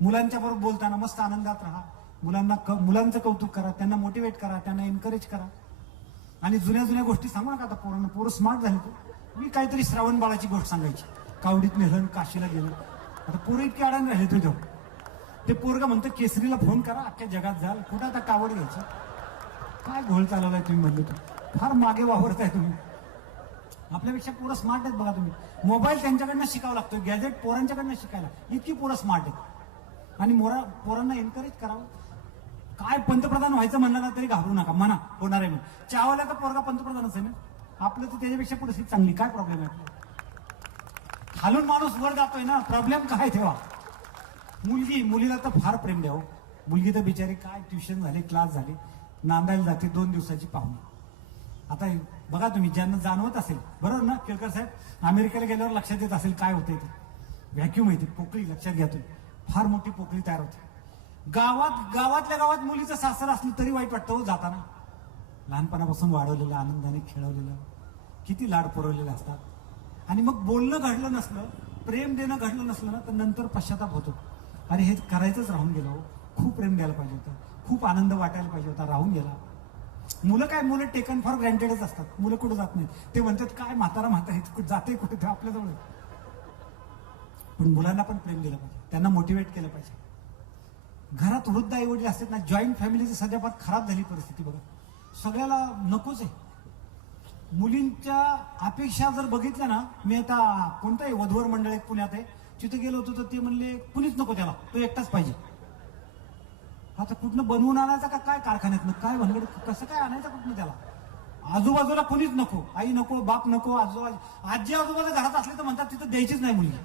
मुलांच्या बरोबर बोलताना मस्त आनंदात राहा. मुलांचं कौतुक करा, त्यांना मोटिवेट करा, त्यांना एनकरेज करा. आणि जुन्या जुन्या गोष्टी सांगू नका. आता पोरांना, पोरं स्मार्ट झाली. मी काहीतरी श्रावण बाळाची गोष्ट सांगायची. कावडीत नेलं, काशीला गेलं. आता पोरं इतकी अडाणी राहिले तुझ्या. ते पोरगा म्हणतं केसरीला फोन करा, अख्ख्या जगात जाल. कुठं आता कावड घ्यायची? काय घोळ चालवलाय तुम्ही म्हणलं. तू फार मागे वावरताय तुम्ही. आपल्यापेक्षा पोरं स्मार्ट आहेत बघा तुम्ही. मोबाईल त्यांच्याकडनं शिकावं लागतो, गॅजेट पोरांच्याकडनं शिकायला. इतकी पोरं स्मार्ट आहेत. आणि पोरांना एनकरेज करावं. काय पंतप्रधान व्हायचं म्हणलं ना तरी घाबरू नका, म्हणा होणार आहे म्हणून. चावला तर पोरगा पंतप्रधानच आहे ना. आपलं तर त्याच्यापेक्षा परिस्थिती चांगली. काय प्रॉब्लेम आहे? खालून माणूस वर जातोय ना, प्रॉब्लेम काय ठेवा. मुलीला तर फार प्रेम द्यावं. मुलगी तर बिचारी काय ट्युशन झाली, क्लास झाली, नांदायला जाते 2 दिवसाची पाहुणी. आता बघा तुम्ही, ज्यांना जाणवत असेल, बरोबर ना केळकर साहेब, अमेरिकेला गेल्यावर लक्षात येत असेल काय होतंय ते. व्हॅक्यूम येते, पोकळी लक्षात घ्या तुम्ही, फार मोठी पोकळी तयार होते. गावातल्या गावात मुलीचं सासर असलं तरी वाईट वाटतं हो जाताना. लहानपणापासून वाढवलेलं, आनंदाने खेळवलेलं, किती लाड पुरवलेले असतात. आणि मग बोलणं घडलं नसलं, प्रेम देणं घडलं नसलं ना, तर नंतर पश्चाताप होतो. अरे हे करायचंच राहून गेलं हो. खूप प्रेम द्यायला पाहिजे होतं, खूप आनंद वाटायला पाहिजे होता, राहून गेला. मुलं टेकन फॉर ग्रँटेडच असतात. मुलं कुठं जात नाहीत. ते म्हणतात काय म्हातारा जाते कुठे, ते आपल्याजवळ. पण मुलांना पण प्रेम दिलं पाहिजे, त्यांना मोटिवेट केलं पाहिजे. घरात वृद्ध आई वडील असतात ना, जॉईंट फॅमिलीची सध्या फार खराब झाली परिस्थिती बघा. सगळ्याला नकोच आहे. मुलींच्या अपेक्षा जर बघितल्या ना, मी आता कोणतं आहे वधूवर मंडळ एक पुण्यात आहे, तिथे गेलो होतो तर ते म्हणले कुणीच नको त्याला, तो एकटाच पाहिजे. आता कुठनं बनवून आणायचा का काय कारखान्यातनं, काय भानगड, कसं काय आणायचं कुठनं त्याला? आजूबाजूला कुणीच नको, आई नको, बाप नको, आजी आजोबाला घरात असले तर म्हणतात तिथं द्यायचीच नाही मुलगी.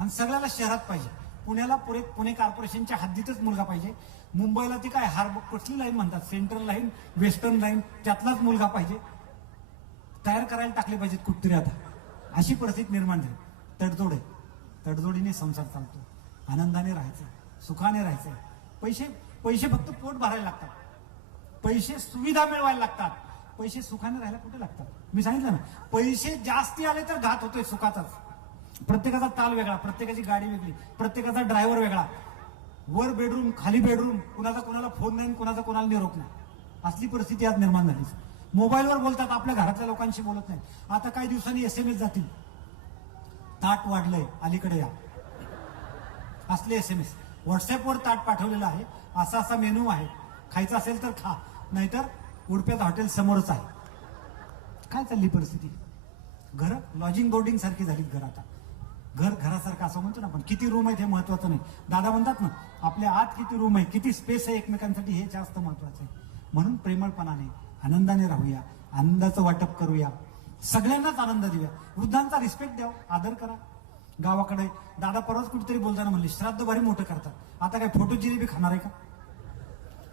आणि सगळ्याला शहरात पाहिजे. पुण्याला पुणे कॉर्पोरेशनच्या हद्दीतच मुलगा पाहिजे. मुंबईला ती काय कसली लाईन म्हणतात, सेंट्रल लाईन, वेस्टर्न लाईन, त्यातलाच मुलगा पाहिजे. तयार करायला टाकले पाहिजेत कुठतरी आता. अशी परिस्थिती निर्माण झाली. तडजोड आहे. तडजोडीने संसार चालतो. आनंदाने राहायचं, सुखाने राहायचं. पैसे फक्त पोट भरायला लागतात. पैसे सुविधा मिळवायला लागतात. पैसे सुखाने राहायला कुठे लागतात? मी सांगितलं ना, पैसे जास्ती आले तर घात होतोय सुखाचाच. प्रत्येकाचा ताल वेगळा, प्रत्येकाची गाडी वेगळी, प्रत्येकाचा ड्रायव्हर वेगळा, वर बेडरूम खाली बेडरूम, कुणाचा कोणाला फोन नाही, कुणाचा कोणाला निरोप नाही. असली परिस्थिती आज निर्माण झाली. मोबाईलवर बोलतात, आपल्या घरातल्या लोकांशी बोलत नाही. आता काही दिवसांनी SMS जातील, ताट वाढलंय अलीकडे या, असले SMS. व्हॉट्सअपवर ताट पाठवलेलं आहे, असा असा मेनू आहे, खायचं असेल तर खा, नाहीतर उडप्यात हॉटेल समोरच आहे. काय चालली परिस्थिती? घर लॉजिंग बोर्डिंग सारखी झाली. घर आता घर घरासारखं असं म्हणतो ना आपण. किती रूम आहेत हे महत्वाचं नाही. दादा म्हणतात ना, आपल्या आत किती रूम आहे, किती स्पेस आहे एकमेकांसाठी, हे जास्त महत्वाचं आहे. म्हणून प्रेमळपणाने आनंदाने राहूया, आनंदाचं वाटप करूया, सगळ्यांनाच आनंद देऊया, वृद्धांचा रिस्पेक्ट द्या, आदर करा. गावाकडे दादा परवाच कुठेतरी बोलताना म्हणले, श्राद्ध भारी मोठं करतात. आता काय फोटो जिलेबी खाणार आहे का?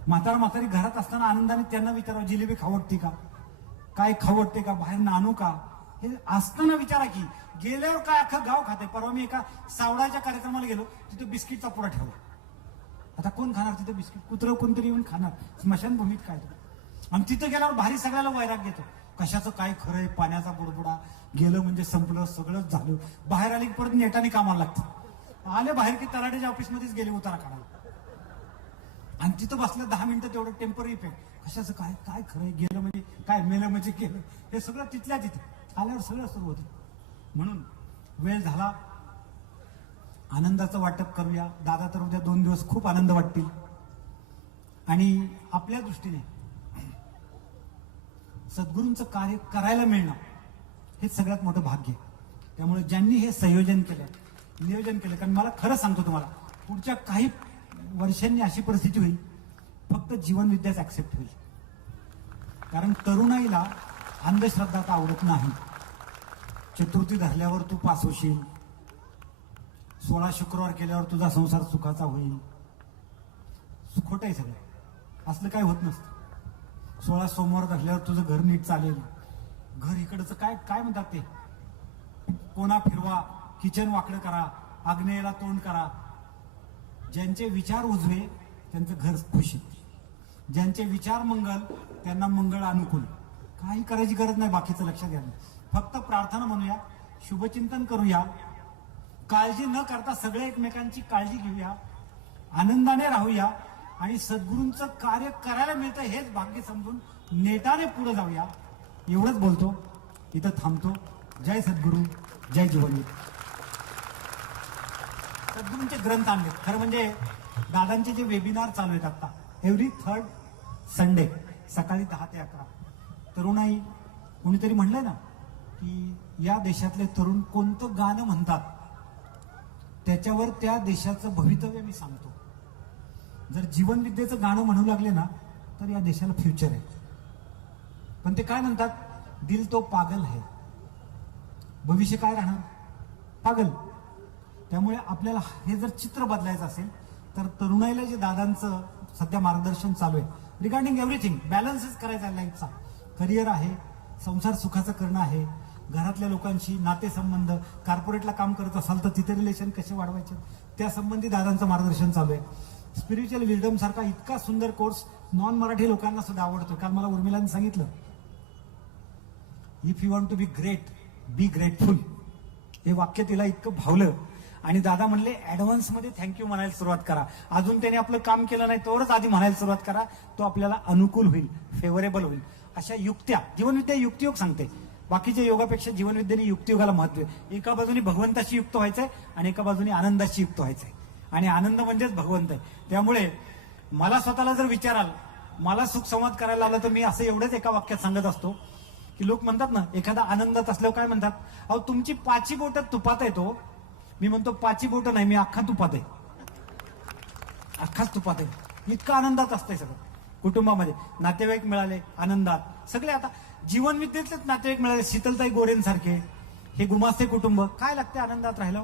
म्हातारी घरात असताना आनंदाने त्यांना विचारा, जिलेबी खावडते का, काय खावडते का, बाहेर आणू का, हे असताना विचारा. की गेल्यावर काय अख्खं गाव खाते. परवा मी एका सावडाच्या कार्यक्रमाला गेलो, तिथे बिस्किटचा पुडा ठेवला. आता कोण खाणार तिथे बिस्किट? कुत्रं कोणतरी येऊन खाणार स्मशानभूमीत. काय आणि तिथं गेल्यावर भारी सगळ्याला वैराग घेतो. कशाचं काय खरंय, पाण्याचा बुडबुडा, गेलं म्हणजे संपलं, सगळंच झालं. बाहेर आले की परत नेटाने कामाला लागतं. आले बाहेर की तलाठ्याच्या ऑफिसमध्येच गेले उतारा काढायला. आणि तिथं बसलं 10 मिनिटं, तेवढं टेम्पररी इफेक्ट. कशाचं काय काय खरंय, गेलं म्हणजे काय, मेलं म्हणजे गेलं, हे सगळं तिथल्या तिथे आल्यावर सगळं सुरू होतं. म्हणून वेळ झाला, आनंदाचं वाटप करूया. दादा तर उद्या 2 दिवस खूप आनंद वाटतील. आणि आपल्या दृष्टीने सद्गुरूंचं कार्य करायला मिळणं हेच सगळ्यात मोठं भाग्य. त्यामुळे ज्यांनी हे संयोजन केलं, नियोजन केलं, कारण मला खरं सांगतो तुम्हाला, पुढच्या काही वर्षांनी अशी परिस्थिती होईल, फक्त जीवनविद्याच ऍक्सेप्ट होईल. कारण तरुणाईला अंधश्रद्धा आता आवडत नाही. चतुर्थी धरल्यावर तू पास होशील, 16 शुक्रवार केल्यावर तुझा संसार सुखाचा होईल, खोट आहे सगळं. असलं काय होत नसतं. 16 सोमवार धरल्यावर तुझं घर नीट चालेल. घर इकडचं काय काय म्हणतात ते, कोणा फिरवा, किचन वाकडं करा, आग्नेयला तोंड करा. ज्यांचे विचार उजवे त्यांचं घर खुशी, ज्यांचे विचार मंगल त्यांना मंगळ अनुकूल. काही करायची गरज नाही, बाकीचं लक्षात घ्या. फक्त प्रार्थना म्हणूया, शुभचिंतन करूया, काळजी न करता सगळे एकमेकांची काळजी घेऊया, आनंदाने राहूया आणि सद्गुरूंचं कार्य करायला मिळतं हेच भाग्य समजून नेटाने पुढे जाऊया. एवढंच बोलतो, इथं थांबतो. जय सद्गुरू, जय जीवनविद्या. सद्गुरूंचे ग्रंथ आणले. खरं म्हणजे दादांचे जे वेबिनार चालू आहेत आता, एव्हरी 3rd संडे सकाळी 10 ते 11. तरुणाई, कोणीतरी म्हणलंय ना की या देशातले तरुण कोणतं गाणं म्हणतात त्याच्यावर त्या देशाचं भवितव्य मी सांगतो. जर जीवनविद्येचं गाणं म्हणू लागले ना तर या देशाला फ्युचर आहे. पण ते काय म्हणतात, दिल तो पागल है, भविष्य काय राहणार, पागल. त्यामुळे आपल्याला हे जर चित्र बदलायचं असेल तर तरुणाईला जे दादांचं सध्या मार्गदर्शन चालू आहे रिगार्डिंग एव्हरीथिंग, बॅलन्सच करायचा लाईफचा. करिअर आहे, संसार सुखाचं करणं आहे, घरातल्या लोकांशी नातेसंबंध, कॉर्पोरेटला काम करत असाल तर तिथे रिलेशन कसे वाढवायचे त्या संबंधी दादांचं मार्गदर्शन चालू आहे. स्पिरिच्युअल विजडम सारखा इतका सुंदर कोर्स नॉन मराठी लोकांना सुद्धा आवडतो. काल मला उर्मिलांनी सांगितलं, if you want to be great, be grateful. हे वाक्य तिला इतकं भावलं आणि दादा म्हणले ऍडव्हान्स मध्ये थँक्यू म्हणायला सुरुवात करा. अजून त्याने आपलं काम केलं नाही तोवरच आधी म्हणायला सुरुवात करा, तो आपल्याला अनुकूल होईल, फेवरेबल होईल. अशा युक्त्या, जीवनविद्या युक्तियोग सांगते. बाकीच्या योगापेक्षा जीवनविद्येने युक्तियोगाला महत्व आहे. एका बाजूने भगवंताशी युक्त व्हायचंय आणि एका बाजूने आनंदाशी युक्त व्हायचंय. आणि आनंद म्हणजेच भगवंत आहे. त्यामुळे मला स्वतःला जर विचाराल, मला सुख संवाद करायला आलं तर मी असं एवढंच एका वाक्यात सांगत असतो की लोक म्हणतात ना, एखादा आनंदात असल्यावर काय म्हणतात, अहो तुमची 5 बोटं तुपात येतो. मी म्हणतो 5 बोटं नाही, मी अख्खा तुपात आहे, अख्खाच तुपात आहे. इतकं आनंदात असतंय सगळं. कुटुंबामध्ये नातेवाईक मिळाले आनंदात, सगळे आता जीवनविद्येतलेच नातेवाईक मिळाले, शीतलताई गोरेंसारखे, हे गुमास्ते कुटुंब. काय लागते आनंदात राहिलं,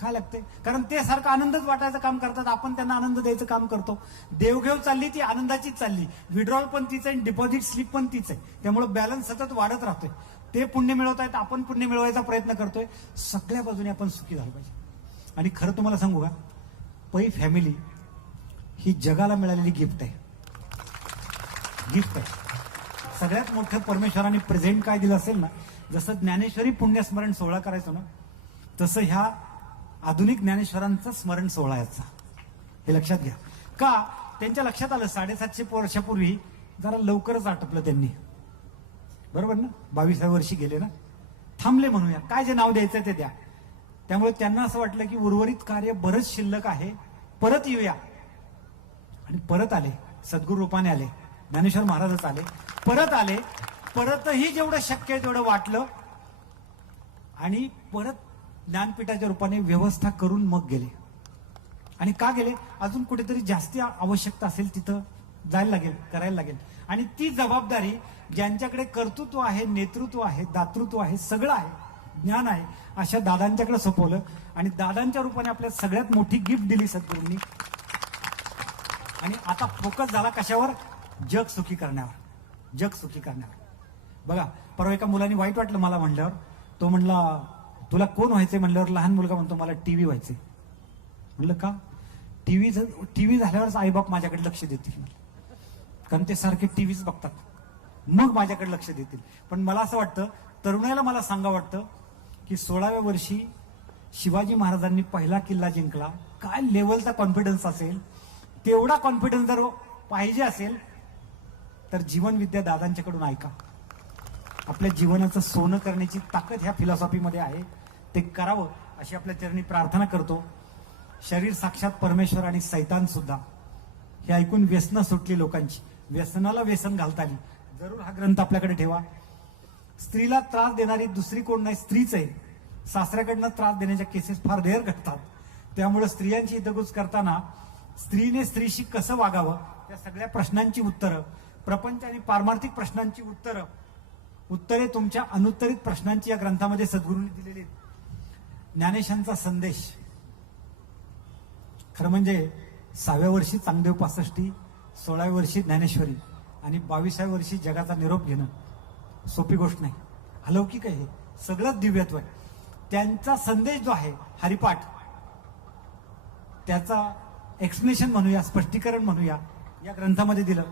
काय लागते? कारण ते सारखं आनंदच वाटायचं काम करतात, आपण त्यांना आनंद द्यायचं काम करतो. देवघेव चालली ती आनंदाचीच चालली, विड्रॉल पण तीच आहे, डिपॉझिट स्लिप पण तीच आहे. त्यामुळे बॅलन्स सतत वाढत राहतोय. ते पुण्य मिळवतायत, आपण पुण्य मिळवायचा प्रयत्न करतोय. सगळ्या बाजूने आपण सुखी झालं पाहिजे. आणि खरं तुम्हाला सांगू का, पै फॅमिली ही जगाला मिळालेली गिफ्ट आहे. गिफ्ट आहे. सगळ्यात मोठं परमेश्वराने प्रेझेंट काय दिलं असेल ना, जसं ज्ञानेश्वरी पुण्यस्मरण सोहळा करायचो ना, तसं ह्या आधुनिक ज्ञानेश्वरांचं स्मरण सोहळा याचा. हे लक्षात घ्या. का? त्यांच्या लक्षात आलं 750 वर्षापूर्वी जरा लवकरच आटपलं त्यांनी, बरोबर ना. 22व्या वर्षी गेले ना, थांबले म्हणूया, काय जे नाव द्यायचं ते द्या. त्यामुळे त्यांना असं वाटलं की उर्वरित कार्य बरंच शिल्लक आहे, परत येऊया. आणि परत आले, सद्गुरू रूपाने आले, ज्ञानेश्वर महाराजच आले, परत आले. परतही जेवढं शक्य आहे तेवढं वाटलं आणि परत ज्ञानपीठाच्या रूपाने व्यवस्था करून मग गेले. आणि का गेले? अजून कुठेतरी जास्ती आवश्यकता असेल तिथं जायला लागेल, करायला लागेल. आणि ती जबाबदारी ज्यांच्याकडे कर्तृत्व आहे, नेतृत्व आहे, दातृत्व आहे, सगळं आहे, ज्ञान आहे, अशा दादांच्याकडे सोपवलं. आणि दादांच्या रूपाने आपल्या सगळ्यात मोठी गिफ्ट दिली सद्गुरूंनी. आणि आता फोकस झाला कशावर? जग सुखी करण्यावर. जग सुखी करण्यावर. बघा, परवा एका मुलाने वाईट वाटलं मला म्हणल्यावर. तो म्हणला, तुला कोण व्हायचंय म्हणल्यावर लहान मुलगा म्हणतो मला टीव्ही व्हायचंय. म्हणलं का? टीव्ही झाल्यावरच आईबाप माझ्याकडे लक्ष देतील, कारण ते सारखे टीव्हीच बघतात, मग माझ्याकडे लक्ष देतील. पण मला असं वाटतं, तरुणाला मला सांगा वाटतं की 16व्या वर्षी शिवाजी महाराजांनी पहिला किल्ला जिंकला, काय लेवलचा कॉन्फिडन्स असेल. तेवढा कॉन्फिडन्स जर पाहिजे असेल तर जीवनविद्या दादांच्याकडून ऐका. आपल्या जीवनाचं सोनं करण्याची ताकद ह्या फिलॉसॉफीमध्ये आहे, ते करावं अशी आपल्या चरणी प्रार्थना करतो. शरीर साक्षात परमेश्वर आणि सैतान सुद्धा, हे ऐकून व्यसनं सुटली लोकांची, व्यसनाला व्यसन घालता आली. जरूर हा ग्रंथ आपल्याकडे ठेवा. स्त्रीला त्रास देणारी दुसरी कोण नाही, स्त्रीच आहे. सासऱ्याकडनं त्रास देण्याच्या केसेस फार रेअर घडतात. त्यामुळे स्त्रियांची हितगुज करताना स्त्रीने स्त्रीशी कसं वागावं, त्या सगळ्या प्रश्नांची उत्तरं, प्रपंच आणि पारमार्थिक प्रश्नांची उत्तरे तुमच्या अनुत्तरित प्रश्नांची या ग्रंथामध्ये सद्गुरूंनी दिलेली आहेत. ज्ञानेशांचा संदेश खरं म्हणजे 6व्या वर्षी चांगदेव पासष्टी, 16व्या वर्षी ज्ञानेश्वरी आणि 22व्या वर्षी जगाचा निरोप घेणं सोपी गोष्ट नाही. अलौकिक आहे, हे सगळंच दिव्यत्व आहे. त्यांचा संदेश जो आहे हरिपाठ, त्याचा एक्सप्लेनेशन म्हणूया, स्पष्टीकरण म्हणूया, या ग्रंथामध्ये दिलं.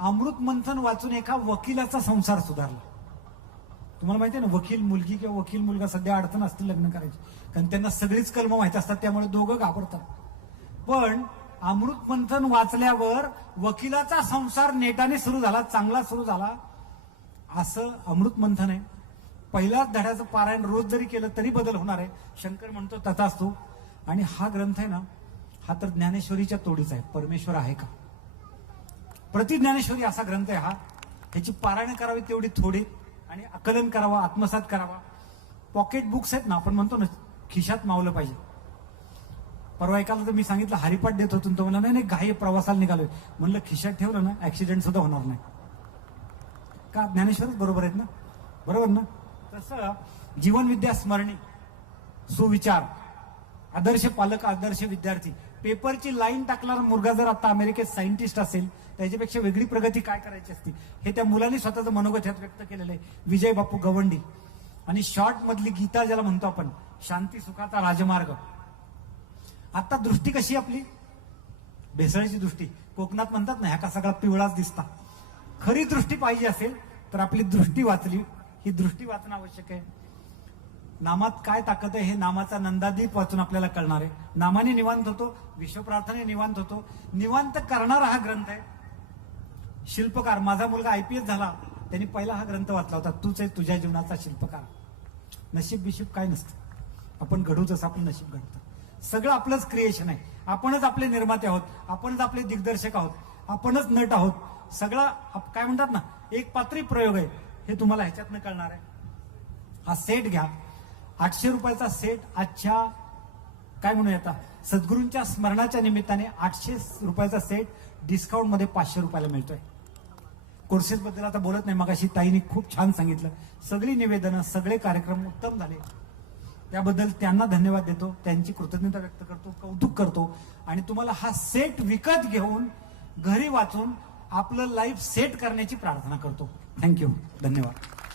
अमृत मंथन वाचून एका वकिलाचा संसार सुधारला. तुम्हाला माहिती आहे ना, वकील मुलगी किंवा वकील मुलगा सध्या अडचण असते लग्न करायची, कारण त्यांना सगळीच कलम माहिती असतात, त्यामुळे दोघं घाबरतात. पण अमृत मंथन वाचल्यावर वकिलाचा संसार नेटाने सुरू झाला, चांगला सुरू झाला. असं अमृत मंथन आहे. पहिल्याच धड्याचं पारायण रोज जरी केलं तरी बदल होणार आहे, शंकर म्हणतो तथास्तु. आणि हा ग्रंथ आहे ना, हा तर ज्ञानेश्वरीच्या तोडीचा आहे. परमेश्वर आहे का? प्रतिज्ञानेश्वरी असा ग्रंथ आहे हा. ह्याची पारायण करावी तेवढी थोडी, आणि आकलन करावा, आत्मसात करावा. पॉकेट बुक्स आहेत ना, आपण म्हणतो ना, खिशात मावलं पाहिजे. परवा एकाला तर मी सांगितलं हरिपाठ देत होतो, तो म्हणला नाही घाई प्रवासाला निघालोय. म्हणलं खिशात ठेवलं ना, ऍक्सिडेंट सुद्धा होणार नाही. का? ज्ञानेश्वरच बरोबर आहेत ना, बरोबर ना. तसं जीवनविद्या स्मरणी, सुविचार, आदर्श पालक, आदर्श विद्यार्थी, पेपरची लाईन टाकणारा मुलगा जर आता अमेरिकेत सायंटिस्ट असेल, त्याच्यापेक्षा वेगळी प्रगती काय करायची असती, हे त्या मुलांनी स्वतःचं मनोगत व्यक्त केलेलं आहे. विजय बापू गवंडी. आणि शॉर्ट मधली गीता ज्याला म्हणतो आपण, शांती सुखाचा राजमार्ग. आता दृष्टी कशी आपली? भेसळची दृष्टी. कोकणात म्हणतात ना, ह्या का सगळा पिवळाच दिसता. खरी दृष्टी पाहिजे असेल तर आपली दृष्टी वाचली, ही दृष्टी वाचणं आवश्यक आहे. नामात काय ताकद आहे हे नामाचा नंदादीप वाचून आपल्याला कळणार आहे. नामाने निवांत होतो, विश्वप्रार्थने निवांत होतो. निवांत करणारा हा ग्रंथ आहे. शिल्पकार, माझा मुलगा IPS झाला, त्यांनी पहिला हा ग्रंथ वाचला होता, तूच आहे तुझ्या जीवनाचा शिल्पकार. नशीब बिशीब काय नसतं, आपण घडू जसं आपलं नशीब घडतं. सगळं आपलंच क्रिएशन आहे. आपणच आपले निर्माते आहोत, आपणच आपले दिग्दर्शक आहोत, आपणच नट आहोत. सगळा काय म्हणतात ना, एक पात्री प्रयोग आहे. हे तुम्हाला ह्याच्यातनं कळणार आहे. हा सेट घ्या, 800 रुपयाचा सेट. आजच्या काय म्हणूया आता, सद्गुरूंच्या स्मरणाच्या निमित्ताने 800 रुपयाचा सेट डिस्काउंट मध्ये 500 रुपयाला मिळतोय. कोर्सेस बद्दल आता बोलत नाही, मगाशी ताईने खूप छान सांगितलं. सगळी निवेदनं, सगळे कार्यक्रम उत्तम झाले. त्याबद्दल त्यांना धन्यवाद देतो, त्यांची कृतज्ञता व्यक्त करतो, कौतुक करतो आणि तुम्हाला हा सेट विकत घेऊन घरी वाचून आपलं लाईफ सेट करण्याची प्रार्थना करतो. थँक्यू, धन्यवाद.